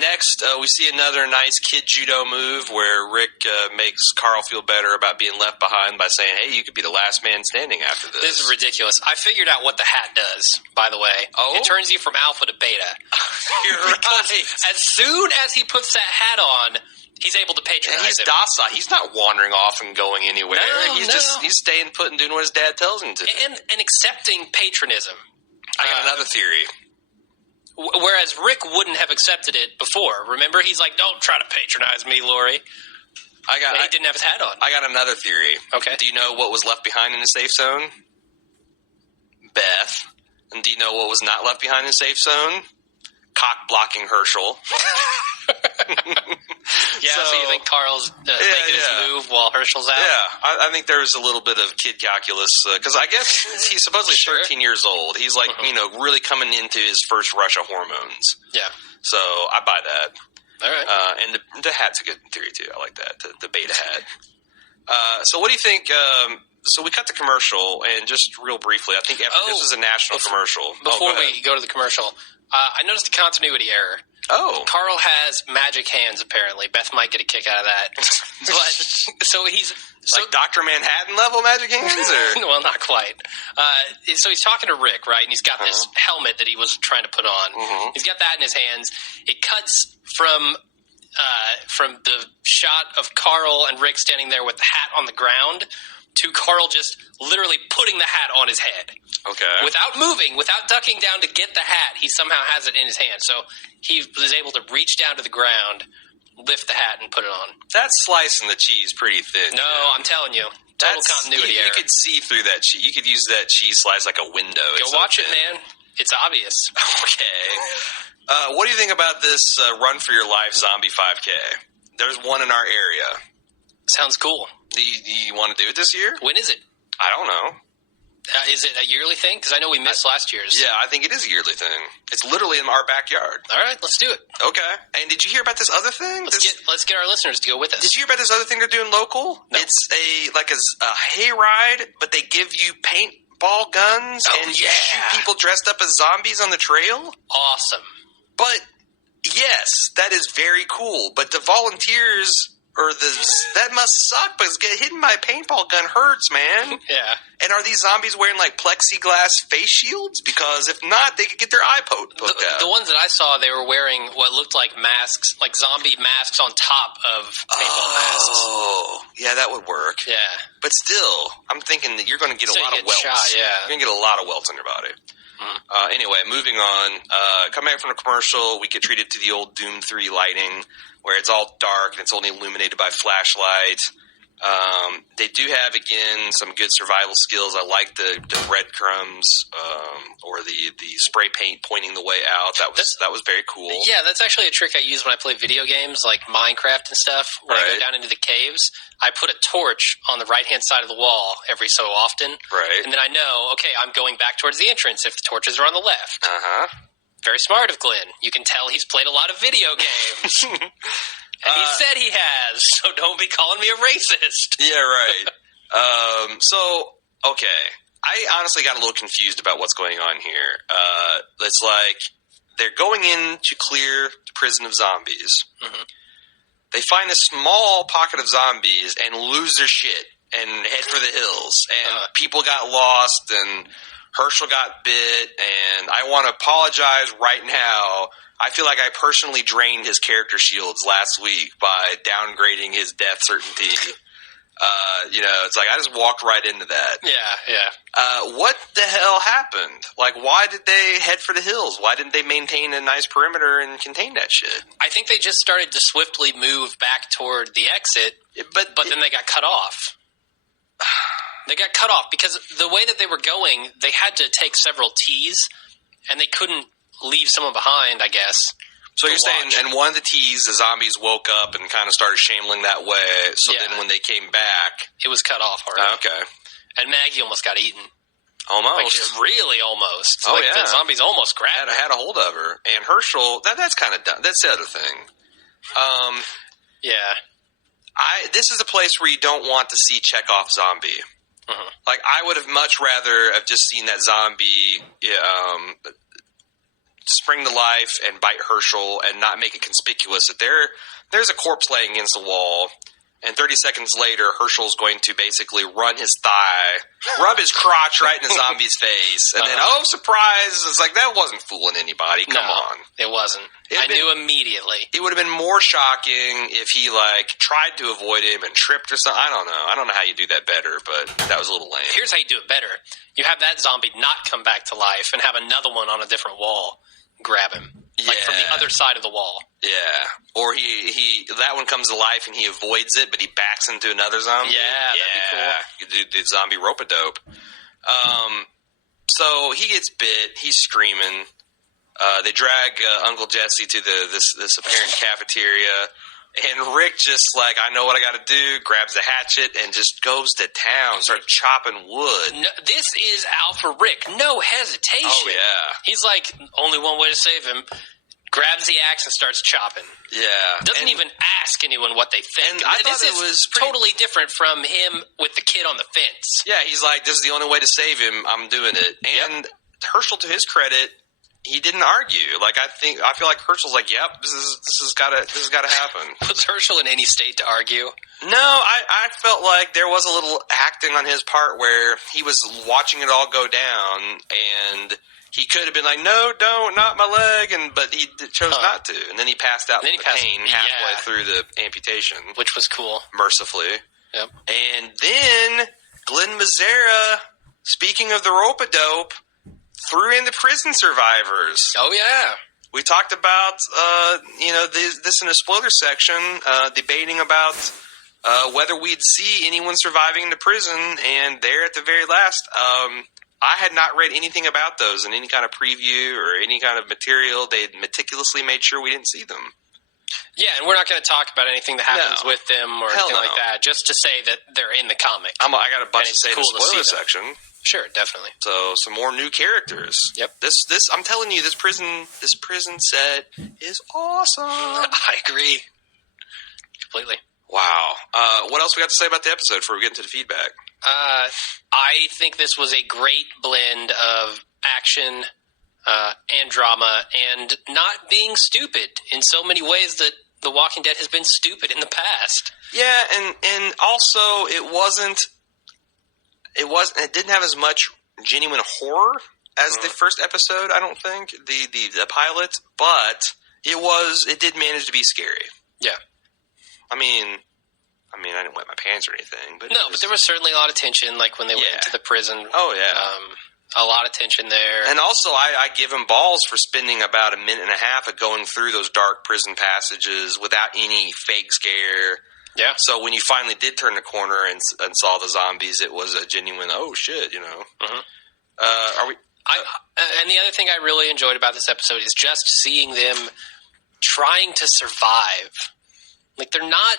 Next, we see another nice kid judo move where Rick makes Carl feel better about being left behind by saying, hey, you could be the last man standing after this. This is ridiculous. I figured out what the hat does, by the way. Oh? It turns you from alpha to beta. You're right. As soon as he puts that hat on, he's able to patronize and he's him. docile. He's not wandering off and going anywhere. No, he's staying put and doing what his dad tells him to. And accepting patronism. I got another theory. Whereas Rick wouldn't have accepted it before. Remember? He's like, don't try to patronize me, Lori. He didn't have his hat on. I got another theory. Okay. Do you know what was left behind in the safe zone? Beth. And do you know what was not left behind in the safe zone? Cock-blocking Herschel. So you think Carl's making his move while Herschel's out? Yeah, I think there's a little bit of kid calculus, because I guess he's supposedly 13 years old. He's like, really coming into his first rush of hormones. Yeah. So I buy that. All right. And the hat's a good theory, too. I like that, the beta hat. So what do you think... So we cut the commercial, and just real briefly, I think this was a national commercial. Before we go to the commercial, I noticed a continuity error. Oh. Carl has magic hands, apparently. Beth might get a kick out of that. But, so he's... like Dr. Manhattan level magic hands? Or? Well, not quite. So he's talking to Rick, right? And he's got this helmet that he was trying to put on. Mm-hmm. He's got that in his hands. It cuts from the shot of Carl and Rick standing there with the hat on the ground to Carl just literally putting the hat on his head. Okay. Without moving, without ducking down to get the hat, he somehow has it in his hand. So he was able to reach down to the ground, lift the hat, and put it on. That's slicing the cheese pretty thin. No, I'm telling you. Total continuity error. You could see through that cheese. You could use that cheese slice like a window. Go watch it, man. It's obvious. Okay. What do you think about this Run for Your Life Zombie 5K? There's one in our area. Sounds cool. Do you want to do it this year? When is it? I don't know. Is it a yearly thing? Because I know we missed last year's. Yeah, I think it is a yearly thing. It's literally in our backyard. All right, let's do it. Okay. And did you hear about this other thing? Let's get our listeners to go with us. Did you hear about this other thing they're doing local? No. It's a hayride, but they give you paintball guns and you shoot people dressed up as zombies on the trail. Awesome. But yes, that is very cool. But the volunteers that must suck because hitting my paintball gun hurts, man. Yeah. And are these zombies wearing like plexiglass face shields? Because if not, they could get their eye poked out. The ones that I saw, they were wearing what looked like masks, like zombie masks on top of paintball masks. Oh, yeah, that would work. Yeah. But still, I'm thinking that you're going to get a lot of welts. Shot, yeah. You're going to get a lot of welts on your body. Anyway, moving on. Come back from a commercial, we get treated to the old Doom 3 lighting, where it's all dark and it's only illuminated by flashlight. They do have, again, some good survival skills. I like the breadcrumbs or the spray paint pointing the way out. That was very cool. Yeah, that's actually a trick I use when I play video games like Minecraft and stuff. When I go down into the caves, I put a torch on the right-hand side of the wall every so often. Right. And then I know, okay, I'm going back towards the entrance if the torches are on the left. Uh-huh. Very smart of Glenn. You can tell he's played a lot of video games. And he said he has, so don't be calling me a racist. Yeah, right. Okay. I honestly got a little confused about what's going on here. It's like they're going in to clear the prison of zombies. Mm-hmm. They find a small pocket of zombies and lose their shit and head for the hills. And people got lost and Herschel got bit. And I want to apologize right now. I feel like I personally drained his character shields last week by downgrading his death certainty. It's like I just walked right into that. Yeah. What the hell happened? Like, why did they head for the hills? Why didn't they maintain a nice perimeter and contain that shit? I think they just started to swiftly move back toward the exit, but then they got cut off. They got cut off because the way that they were going, they had to take several T's, and they couldn't leave someone behind, I guess. So you're saying, and one of the T's, the zombies woke up and kind of started shambling that way, so then when they came back... It was cut off already. Okay. And Maggie almost got eaten. Almost. Like, really almost. Oh, the zombies almost grabbed her. Had a hold of her. And Herschel, that's kind of dumb. That's the other thing. Yeah. This is a place where you don't want to see Chekhov zombie. Mm-hmm. Like, I would have much rather have just seen that zombie... spring to life and bite Herschel and not make it conspicuous that there's a corpse laying against the wall, and 30 seconds later Herschel's going to basically run his thigh, rub his crotch right in the zombie's face, and then, oh, surprise, it's like, that wasn't fooling anybody. Come on. It wasn't. I knew immediately. It would have been more shocking if he, tried to avoid him and tripped or something. I don't know. I don't know how you do that better, but that was a little lame. Here's how you do it better. You have that zombie not come back to life and have another one on a different wall grab him. Like from the other side of the wall. Yeah. Or he that one comes to life and he avoids it, but he backs into another zombie. Yeah, that'd be cool. You do the zombie rope-a-dope. So he gets bit. He's screaming. They drag Uncle Jesse to this apparent cafeteria. And Rick just I know what I got to do, grabs the hatchet and just goes to town, starts chopping wood. No, this is Alpha Rick. No hesitation. Oh, yeah. He's like, only one way to save him. Grabs the axe and starts chopping. Yeah. Doesn't even ask anyone what they think. And I thought it was totally different from him with the kid on the fence. Yeah, he's like, this is the only way to save him. I'm doing it. And Herschel, to his credit, he didn't argue. I feel like Herschel's like, yep, this has gotta happen. Was Herschel in any state to argue? No, I felt like there was a little acting on his part where he was watching it all go down, and he could have been like, no, don't, not my leg, but he chose not to. And then he passed out from the pain halfway through the amputation. Which was cool. Mercifully. Yep. And then Glenn Mazzara, speaking of the rope-a-dope, threw in the prison survivors. Oh, yeah. We talked about, this in a spoiler section, debating about whether we'd see anyone surviving in the prison, and there at the very last, I had not read anything about those in any kind of preview or any kind of material. They had meticulously made sure we didn't see them. Yeah, and we're not going to talk about anything that happens with them or anything like that, just to say that they're in the comic. I got a bunch to say in the spoiler section. Sure, definitely. So some more new characters. Yep. This I'm telling you, this prison set is awesome. I agree. Completely. Wow. What else we got to say about the episode before we get into the feedback? I think this was a great blend of action and drama and not being stupid in so many ways that The Walking Dead has been stupid in the past. Yeah, and also it didn't have as much genuine horror as the first episode, I don't think, the pilot, but it did manage to be scary. Yeah. I mean, I didn't wet my pants or anything, but but there was certainly a lot of tension, like when they went into the prison. Oh yeah. A lot of tension there. And also, I give him balls for spending about a minute and a half of going through those dark prison passages without any fake scare. Yeah. So when you finally did turn the corner and saw the zombies, it was a genuine, oh shit, you know. Mm-hmm. And the other thing I really enjoyed about this episode is just seeing them trying to survive. Like, they're not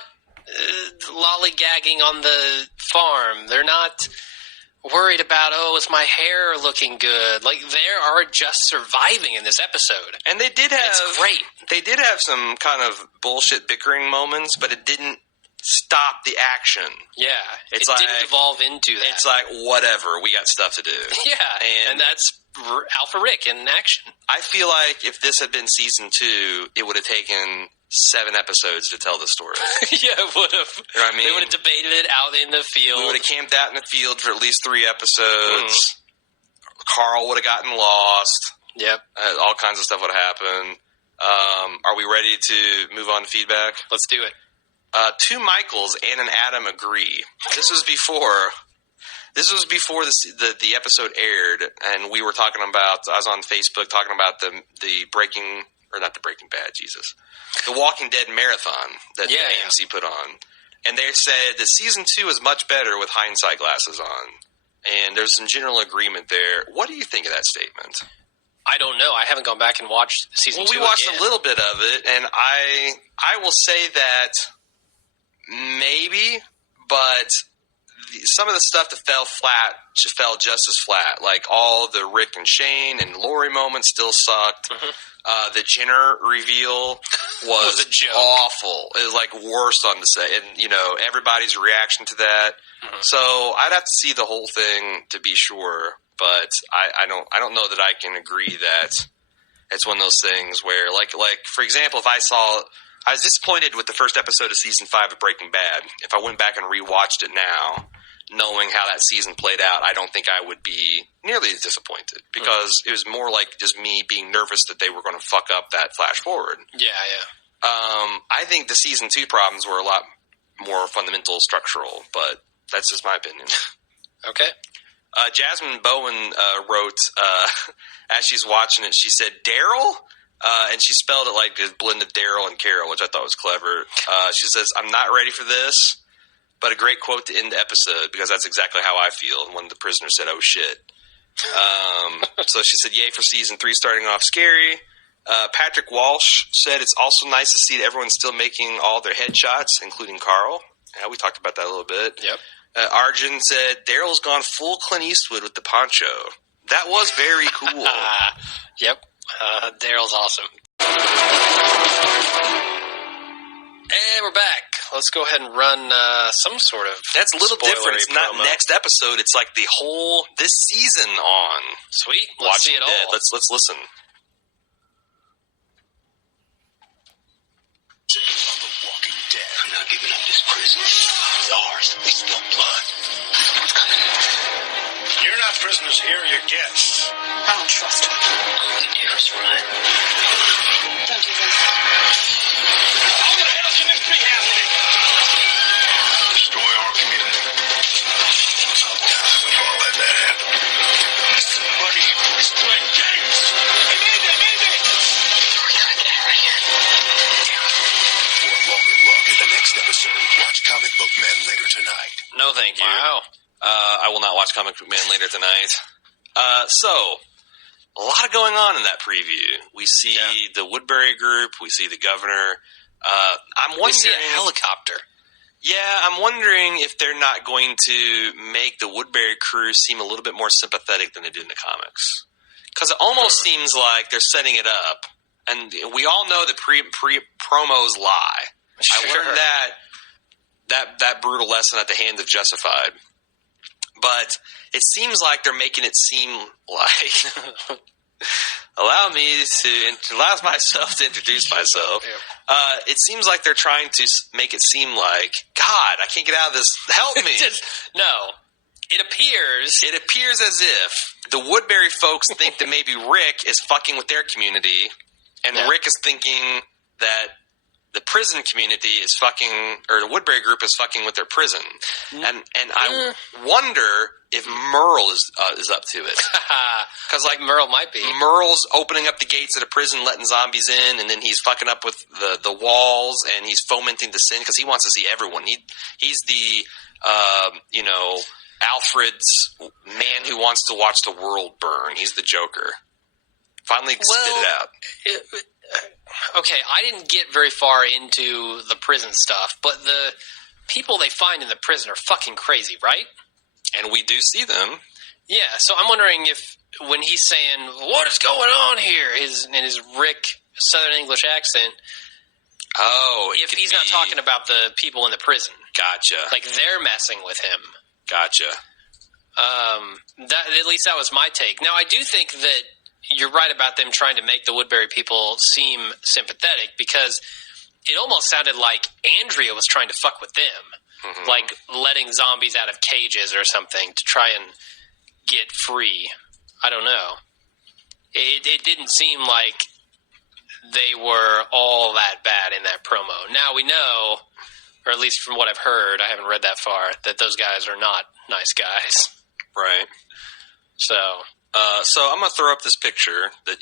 lollygagging on the farm. They're not worried about, is my hair looking good? Like, they are just surviving in this episode. And they did have... It's great. They did have some kind of bullshit bickering moments, but it didn't stop the action. Yeah. It didn't devolve into that. It's like, whatever, we got stuff to do. Yeah. And that's Alpha Rick in action. I feel like if this had been season 2, it would have taken 7 episodes to tell the story. Yeah, it would have. You know what I mean? They would have debated it out in the field. We would have camped out in the field for at least 3 episodes. Carl would have gotten lost. Yep. All kinds of stuff would have happened. Are we ready to move on to feedback? Let's do it. 2 Michaels and an Adam agree. This was before the episode aired, and we were talking about. I was on Facebook talking about the Breaking, or not the Breaking Bad, Jesus, the Walking Dead marathon that the AMC put on, and they said that season 2 is much better with hindsight glasses on, and there's some general agreement there. What do you think of that statement? I don't know. I haven't gone back and watched season 2 we watched again. a little bit of it, and I will say that maybe, but some of the stuff that fell flat just fell just as flat. Like all the Rick and Shane and Lori moments still sucked. Mm-hmm. The Jenner reveal was awful. It was like worst on the set, and everybody's reaction to that. Mm-hmm. So I'd have to see the whole thing to be sure. But I don't know that I can agree that it's one of those things where, like for example, if I was disappointed with the first episode of season 5 of Breaking Bad. If I went back and rewatched it now, knowing how that season played out, I don't think I would be nearly as disappointed because it was more like just me being nervous that they were going to fuck up that flash forward. Yeah. I think the season 2 problems were a lot more fundamental, structural, but that's just my opinion. Okay. Jasmine Bowen wrote, as she's watching it, she said, Daryl? And she spelled it like a blend of Daryl and Carol, which I thought was clever. She says, I'm not ready for this, but a great quote to end the episode because that's exactly how I feel when the prisoner said, oh shit. So she said, yay for season 3 starting off scary. Patrick Walsh said it's also nice to see that everyone's still making all their headshots, including Carl. Yeah, we talked about that a little bit. Yep. Arjun said, Daryl's gone full Clint Eastwood with the poncho. That was very cool. Yep. Daryl's awesome. And we're back. Let's go ahead and run some sort of That's a little different. It's not promo. Next episode. It's like the whole, this season on. Sweet. Let's see it Dead. all. Let's listen. On The Walking Dead. I'm not giving up this prison. It's ours. We spill blood. What's coming? You're not prisoners here. You're guests. I don't trust him. All we do is run. Don't do this. How the hell can this be happening? Destroy our community. How episode. Watch Comic Book Man later tonight. No, thank you. Wow. I will not watch Comic Book Man later tonight. So, a lot of going on in that preview. We see the Woodbury group. We see the governor. I'm wondering. We see a helicopter. Yeah, I'm wondering if they're not going to make the Woodbury crew seem a little bit more sympathetic than they do in the comics. Because it almost seems like they're setting it up. And we all know that promos lie. Sure. I learned that brutal lesson at the hands of Justified. But it seems like they're making it seem like allows myself to introduce myself. It seems like they're trying to make it seem like, God, I can't get out of this. Help me. No. It appears as if the Woodbury folks think that maybe Rick is fucking with their community, and Rick is thinking that the prison community is fucking, or the Woodbury group is fucking with their prison. And I wonder if Merle is up to it. Because, like, Merle might be. Merle's opening up the gates of the prison, letting zombies in, and then he's fucking up with the walls, and he's fomenting the sin because he wants to see everyone. He's the, Alfred's man who wants to watch the world burn. He's the Joker. Finally spit it out. Okay, I didn't get very far into the prison stuff, but the people they find in the prison are fucking crazy, right? And we do see them. Yeah, so I'm wondering if when he's saying, what is going on here, in his Rick Southern English accent, if he's not talking about the people in the prison. Gotcha. Like, they're messing with him. Gotcha. At least that was my take. Now, I do think that you're right about them trying to make the Woodbury people seem sympathetic, because it almost sounded like Andrea was trying to fuck with them, like letting zombies out of cages or something to try and get free. I don't know. It didn't seem like they were all that bad in that promo. Now we know, or at least from what I've heard, I haven't read that far, that those guys are not nice guys. Right. So I'm going to throw up this picture that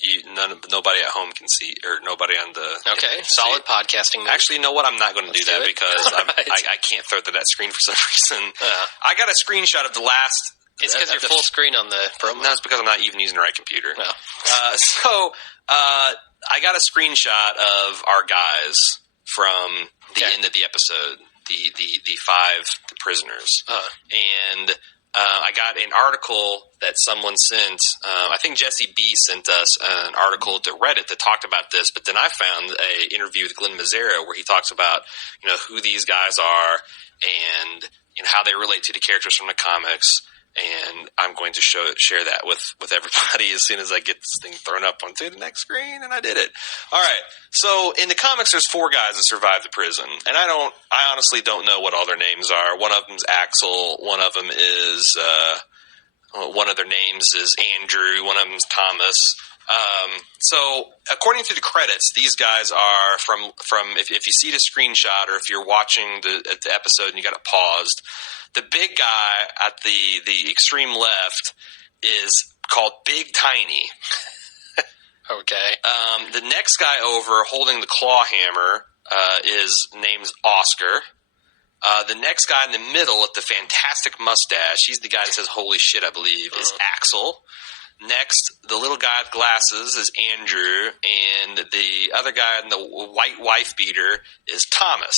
nobody at home can see, or nobody on the... Okay, solid podcasting move. Actually, you know what? I'm not going to do that because I can't throw to that screen for some reason. I got a screenshot of the last... It's because you're full screen on the promo. No, it's because I'm not even using the right computer. No. I got a screenshot of our guys from the end of the episode, the five prisoners. And... I got an article that someone sent. I think Jesse B sent us an article to Reddit that talked about this, but then I found an interview with Glenn Mazzara where he talks about, who these guys are and how they relate to the characters from the comics. And I'm going to share that with everybody as soon as I get this thing thrown up onto the next screen, and I did it. All right. So in the comics, there's 4 guys that survived the prison, and I honestly don't know what all their names are. One of them's Axel. One of them is one of their names is Andrew. One of them's Thomas. So according to the credits, these guys are from if you see the screenshot or if you're watching the episode and you got it paused. The big guy at the extreme left is called Big Tiny. Okay. The next guy over holding the claw hammer is named Oscar. The next guy in the middle with the fantastic mustache, he's the guy that says "Holy shit," I believe, is Axel. Next, the little guy with glasses is Andrew, and the other guy in the white wife beater is Thomas.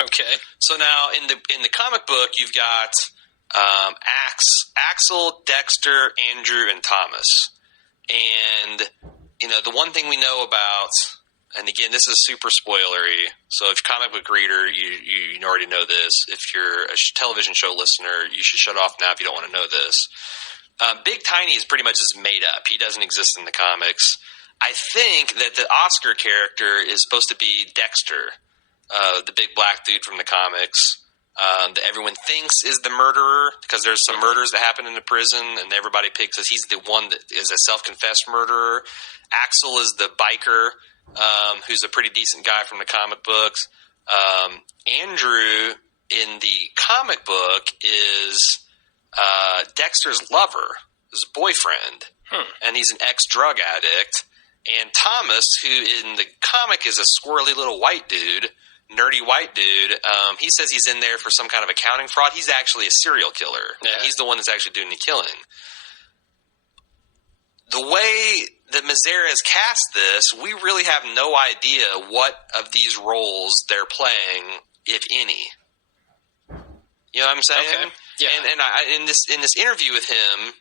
Okay. So now in the comic book, you've got Axel, Dexter, Andrew, and Thomas. And the one thing we know about, and again, this is super spoilery. So if you're a comic book reader, you already know this. If you're a television show listener, you should shut off now if you don't want to know this. Big Tiny is pretty much just made up. He doesn't exist in the comics. I think that the Oscar character is supposed to be Dexter. The big black dude from the comics that everyone thinks is the murderer because there's some murders that happen in the prison and everybody picks us. He's the one that is a self-confessed murderer. Axel is the biker who's a pretty decent guy from the comic books. Andrew in the comic book is Dexter's lover, his boyfriend, and he's an ex-drug addict. And Thomas, who in the comic is a squirrely little white dude, nerdy white dude, he says he's in there for some kind of accounting fraud. He's actually a serial killer. Yeah. He's the one that's actually doing the killing. The way that Mazera has cast this, we really have no idea what of these roles they're playing, if any. You know what I'm saying? Okay. Yeah. And in this interview with him,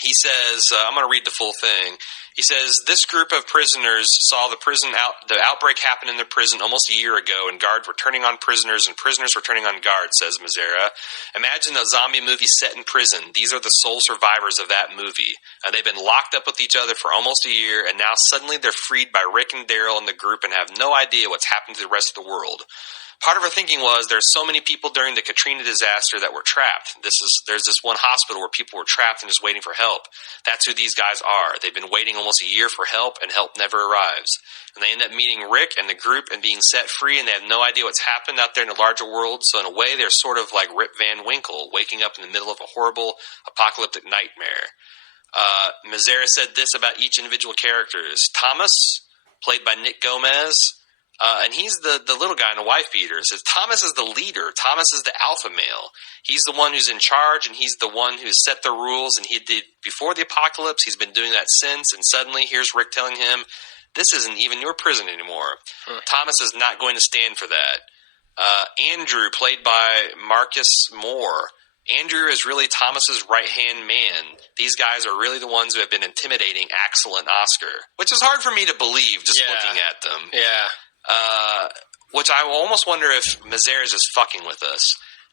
he says, I'm going to read the full thing. He says, this group of prisoners saw the outbreak happen in the prison almost a year ago, and guards were turning on prisoners and prisoners were turning on guards, says Mazera. Imagine a zombie movie set in prison. These are the sole survivors of that movie. They've been locked up with each other for almost a year, and now suddenly they're freed by Rick and Daryl and the group and have no idea what's happened to the rest of the world. Part of her thinking was there's so many people during the Katrina disaster that were trapped. There's this one hospital where people were trapped and just waiting for help. That's who these guys are. They've been waiting almost a year for help, and help never arrives. And they end up meeting Rick and the group and being set free, and they have no idea what's happened out there in the larger world. So in a way, they're sort of like Rip Van Winkle, waking up in the middle of a horrible apocalyptic nightmare. Mazera said this about each individual characters. Thomas, played by Nick Gomez, and he's the little guy in the wife beater. It says Thomas is the leader. Thomas is the alpha male. He's the one who's in charge, and he's the one who's set the rules, and he did before the apocalypse. He's been doing that since, and suddenly here's Rick telling him, this isn't even your prison anymore. Thomas is not going to stand for that. Andrew, played by Marcus Moore. Andrew is really Thomas's right-hand man. These guys are really the ones who have been intimidating Axel and Oscar, which is hard for me to believe just looking at them. Yeah. Which I almost wonder if Mazera is just fucking with us.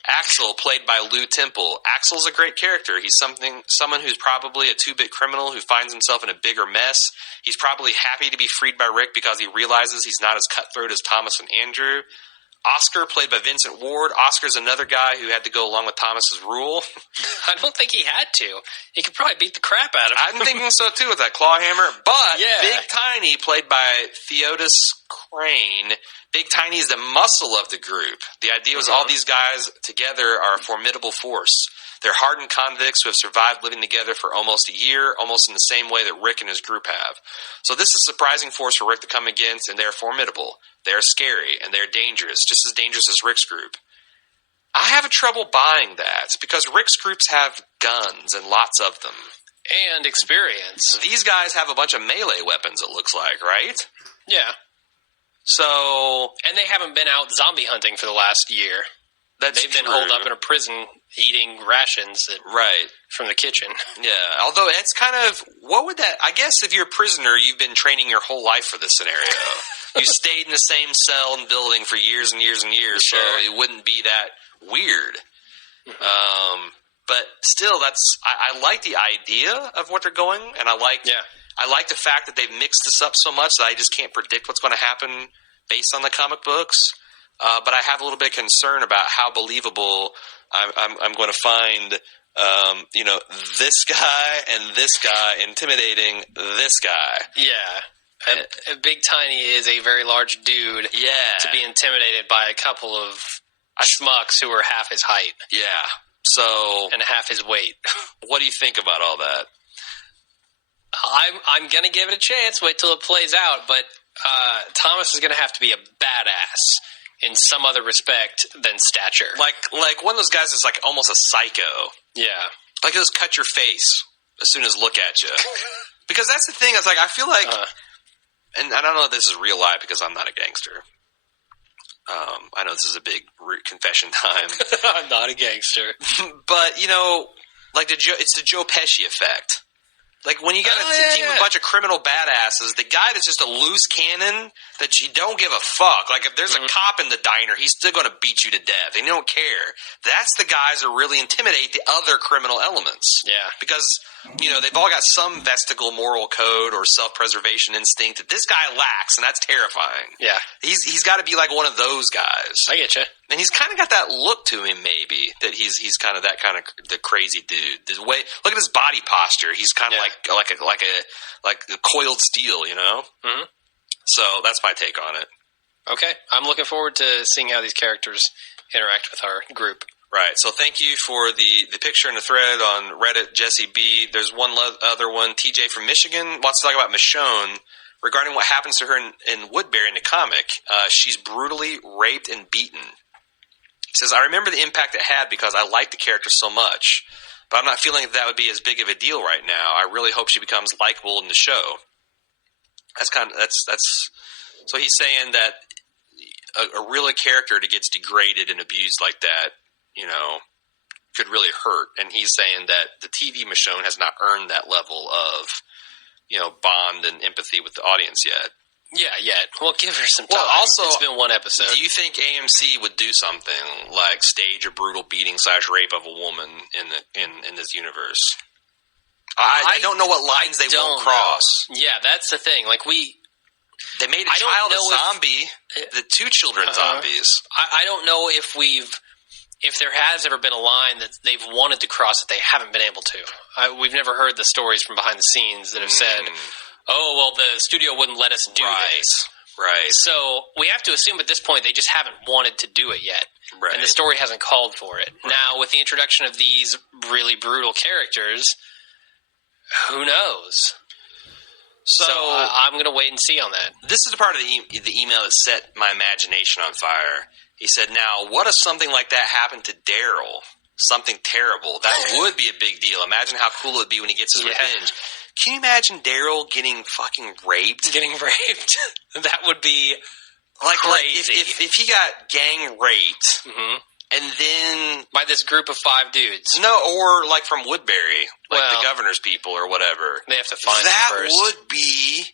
Axel, played by Lou Temple. Axel's a great character. He's someone who's probably a two-bit criminal who finds himself in a bigger mess. He's probably happy to be freed by Rick because he realizes he's not as cutthroat as Thomas and Andrew. Oscar, played by Vincent Ward. Oscar's another guy who had to go along with Thomas's rule. I don't think he had to. He could probably beat the crap out of him. I'm thinking so too with that claw hammer. But Yeah. Big Tiny, played by Theodus Crane. Big Tiny is the muscle of the group. The idea was all these guys together are a formidable force. They're hardened convicts who have survived living together for almost a year, almost in the same way that Rick and his group have. So this is a surprising force for Rick to come against, and they're formidable. They're scary, and they're dangerous, just as dangerous as Rick's group. I have trouble buying that, because Rick's groups have guns, and lots of them. And experience. So these guys have a bunch of melee weapons, it looks like, right? Yeah. So... And they haven't been out zombie hunting for the last year. They've been holed up in a prison eating rations from the kitchen. Yeah, although it's kind of, what would that, I guess if you're a prisoner, you've been training your whole life for this scenario. You stayed in the same cell and building for years and years and years, Sure. so it wouldn't be that weird. But still, I like the idea of what they're going, and I like the fact that they've mixed this up so much that I just can't predict what's going to happen based on the comic books. But I have a little bit of concern about how believable I'm going to find, this guy and this guy intimidating this guy. Yeah. A Big Tiny is a very large dude. Yeah. To be intimidated by a couple of schmucks who are half his height. Yeah. So. And half his weight. What do you think about all that? I'm going to give it a chance. Wait till it plays out. But Thomas is going to have to be a badass in some other respect than stature. Like one of those guys that's like almost a psycho. Yeah. Like he'll just cut your face as soon as look at you. Because that's the thing. It's like I feel like, and I don't know if this is real life because I'm not a gangster. I know this is a big confession time. I'm not a gangster. But, it's the Joe Pesci effect. Like, when you got a team of a bunch of criminal badasses, the guy that's just a loose cannon that you don't give a fuck. Like, if there's a cop in the diner, he's still going to beat you to death. And you don't care. That's the guys that really intimidate the other criminal elements. Yeah. Because, they've all got some vestigial moral code or self-preservation instinct that this guy lacks, and that's terrifying. Yeah. He's got to be like one of those guys. I get you. And he's kind of got that look to him, maybe, that he's kind of that kind of the crazy dude. The way, look at his body posture. He's kind of like a coiled steel, Mm-hmm. So that's my take on it. Okay, I'm looking forward to seeing how these characters interact with our group. Right. So thank you for the picture and the thread on Reddit, Jesse B. There's one other one. TJ from Michigan wants to talk about Michonne regarding what happens to her in Woodbury in the comic. She's brutally raped and beaten. He says, I remember the impact it had because I liked the character so much, but I'm not feeling that would be as big of a deal right now. I really hope she becomes likable in the show. So he's saying that a real character that gets degraded and abused like that, you know, could really hurt. And he's saying that the TV Michonne has not earned that level of, you know, bond and empathy with the audience yet. Yeah, yet. Well, give her some time. Well, also, it's been one episode. Do you think AMC would do something like stage a brutal beating / rape of a woman in this universe? I don't know what lines they won't cross. Yeah, that's the thing. Like they made a child a zombie. The two children zombies. I don't know if there has ever been a line that they've wanted to cross that they haven't been able to. We've never heard the stories from behind the scenes that have said, "Oh, well, the studio wouldn't let us do this." Right. So we have to assume at this point they just haven't wanted to do it yet. Right. And the story hasn't called for it. Right. Now, with the introduction of these really brutal characters, who knows? So I'm going to wait and see on that. This is the part of the email that set my imagination on fire. He said, now, what if something like that happened to Daryl? Something terrible. That would be a big deal. Imagine how cool it would be when he gets his revenge. Can you imagine Daryl getting fucking raped? That would be crazy. If he got gang raped, and then by this group of 5 dudes. No, or like from Woodbury, the governor's people or whatever. They have to find that him first. Would be.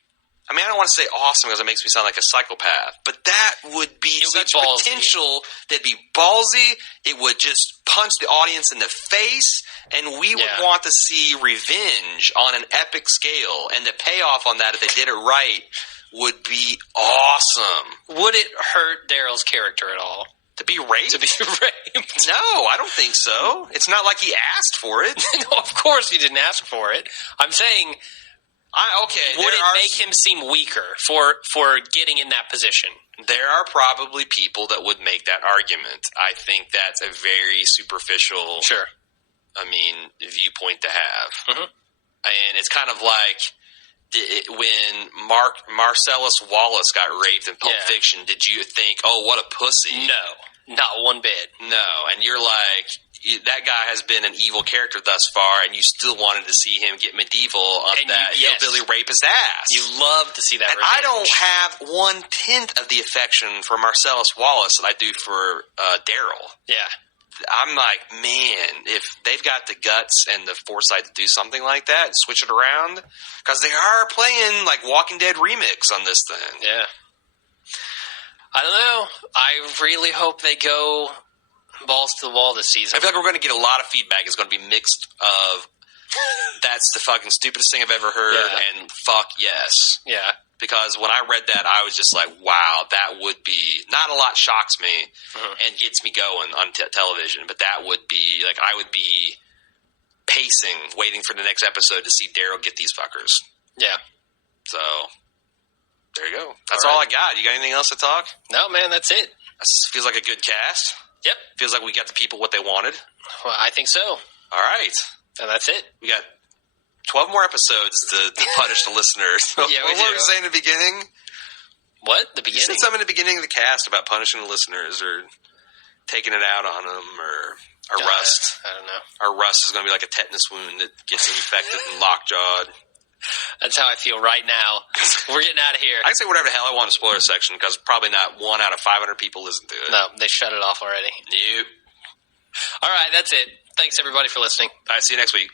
I mean, I don't want to say awesome because it makes me sound like a psychopath, but that would be such potential. That'd be ballsy. It would just punch the audience in the face, and we would want to see revenge on an epic scale. And the payoff on that, if they did it right, would be awesome. Would it hurt Daryl's character at all? To be raped? No, I don't think so. It's not like he asked for it. No, of course he didn't ask for it. I'm saying... would it make him seem weaker for getting in that position? There are probably people that would make that argument. I think that's a very superficial, viewpoint to have. And it's kind of like when Marcellus Wallace got raped in Pulp Fiction. Did you think, oh, what a pussy? No, not one bit. No, and you're like... that guy has been an evil character thus far, and you still wanted to see him get medieval on that hillbilly rapist ass. You love to see that. And I don't have 1/10 of the affection for Marcellus Wallace that I do for Daryl. Yeah. I'm like, man, if they've got the guts and the foresight to do something like that and switch it around, because they are playing like Walking Dead remix on this thing. Yeah. I don't know. I really hope they go balls to the wall this season. I feel like we're going to get a lot of feedback. It's going to be mixed of that's the fucking stupidest thing I've ever heard and fuck yes. Yeah. Because when I read that, I was just like, wow, that would be... Not a lot shocks me and gets me going on television, but that would be... Like, I would be pacing, waiting for the next episode to see Daryl get these fuckers. Yeah. So, there you go. That's all I got. You got anything else to talk? No, man, that's it. Feels like a good cast. Yep. Feels like we got the people what they wanted. Well, I think so. All right. And that's it. We got 12 more episodes to punish the listeners. Yeah, what were we saying in the beginning? What? The beginning? You said something in the beginning of the cast about punishing the listeners or taking it out on them or rust. I don't know. Our rust is going to be like a tetanus wound that gets infected and lockjawed. That's how I feel right now. We're getting out of here. I can say whatever the hell I want in the spoiler section because probably not 1 out of 500 people listen to it. No, they shut it off already. Nope. All right, that's it. Thanks, everybody, for listening. All right, see you next week.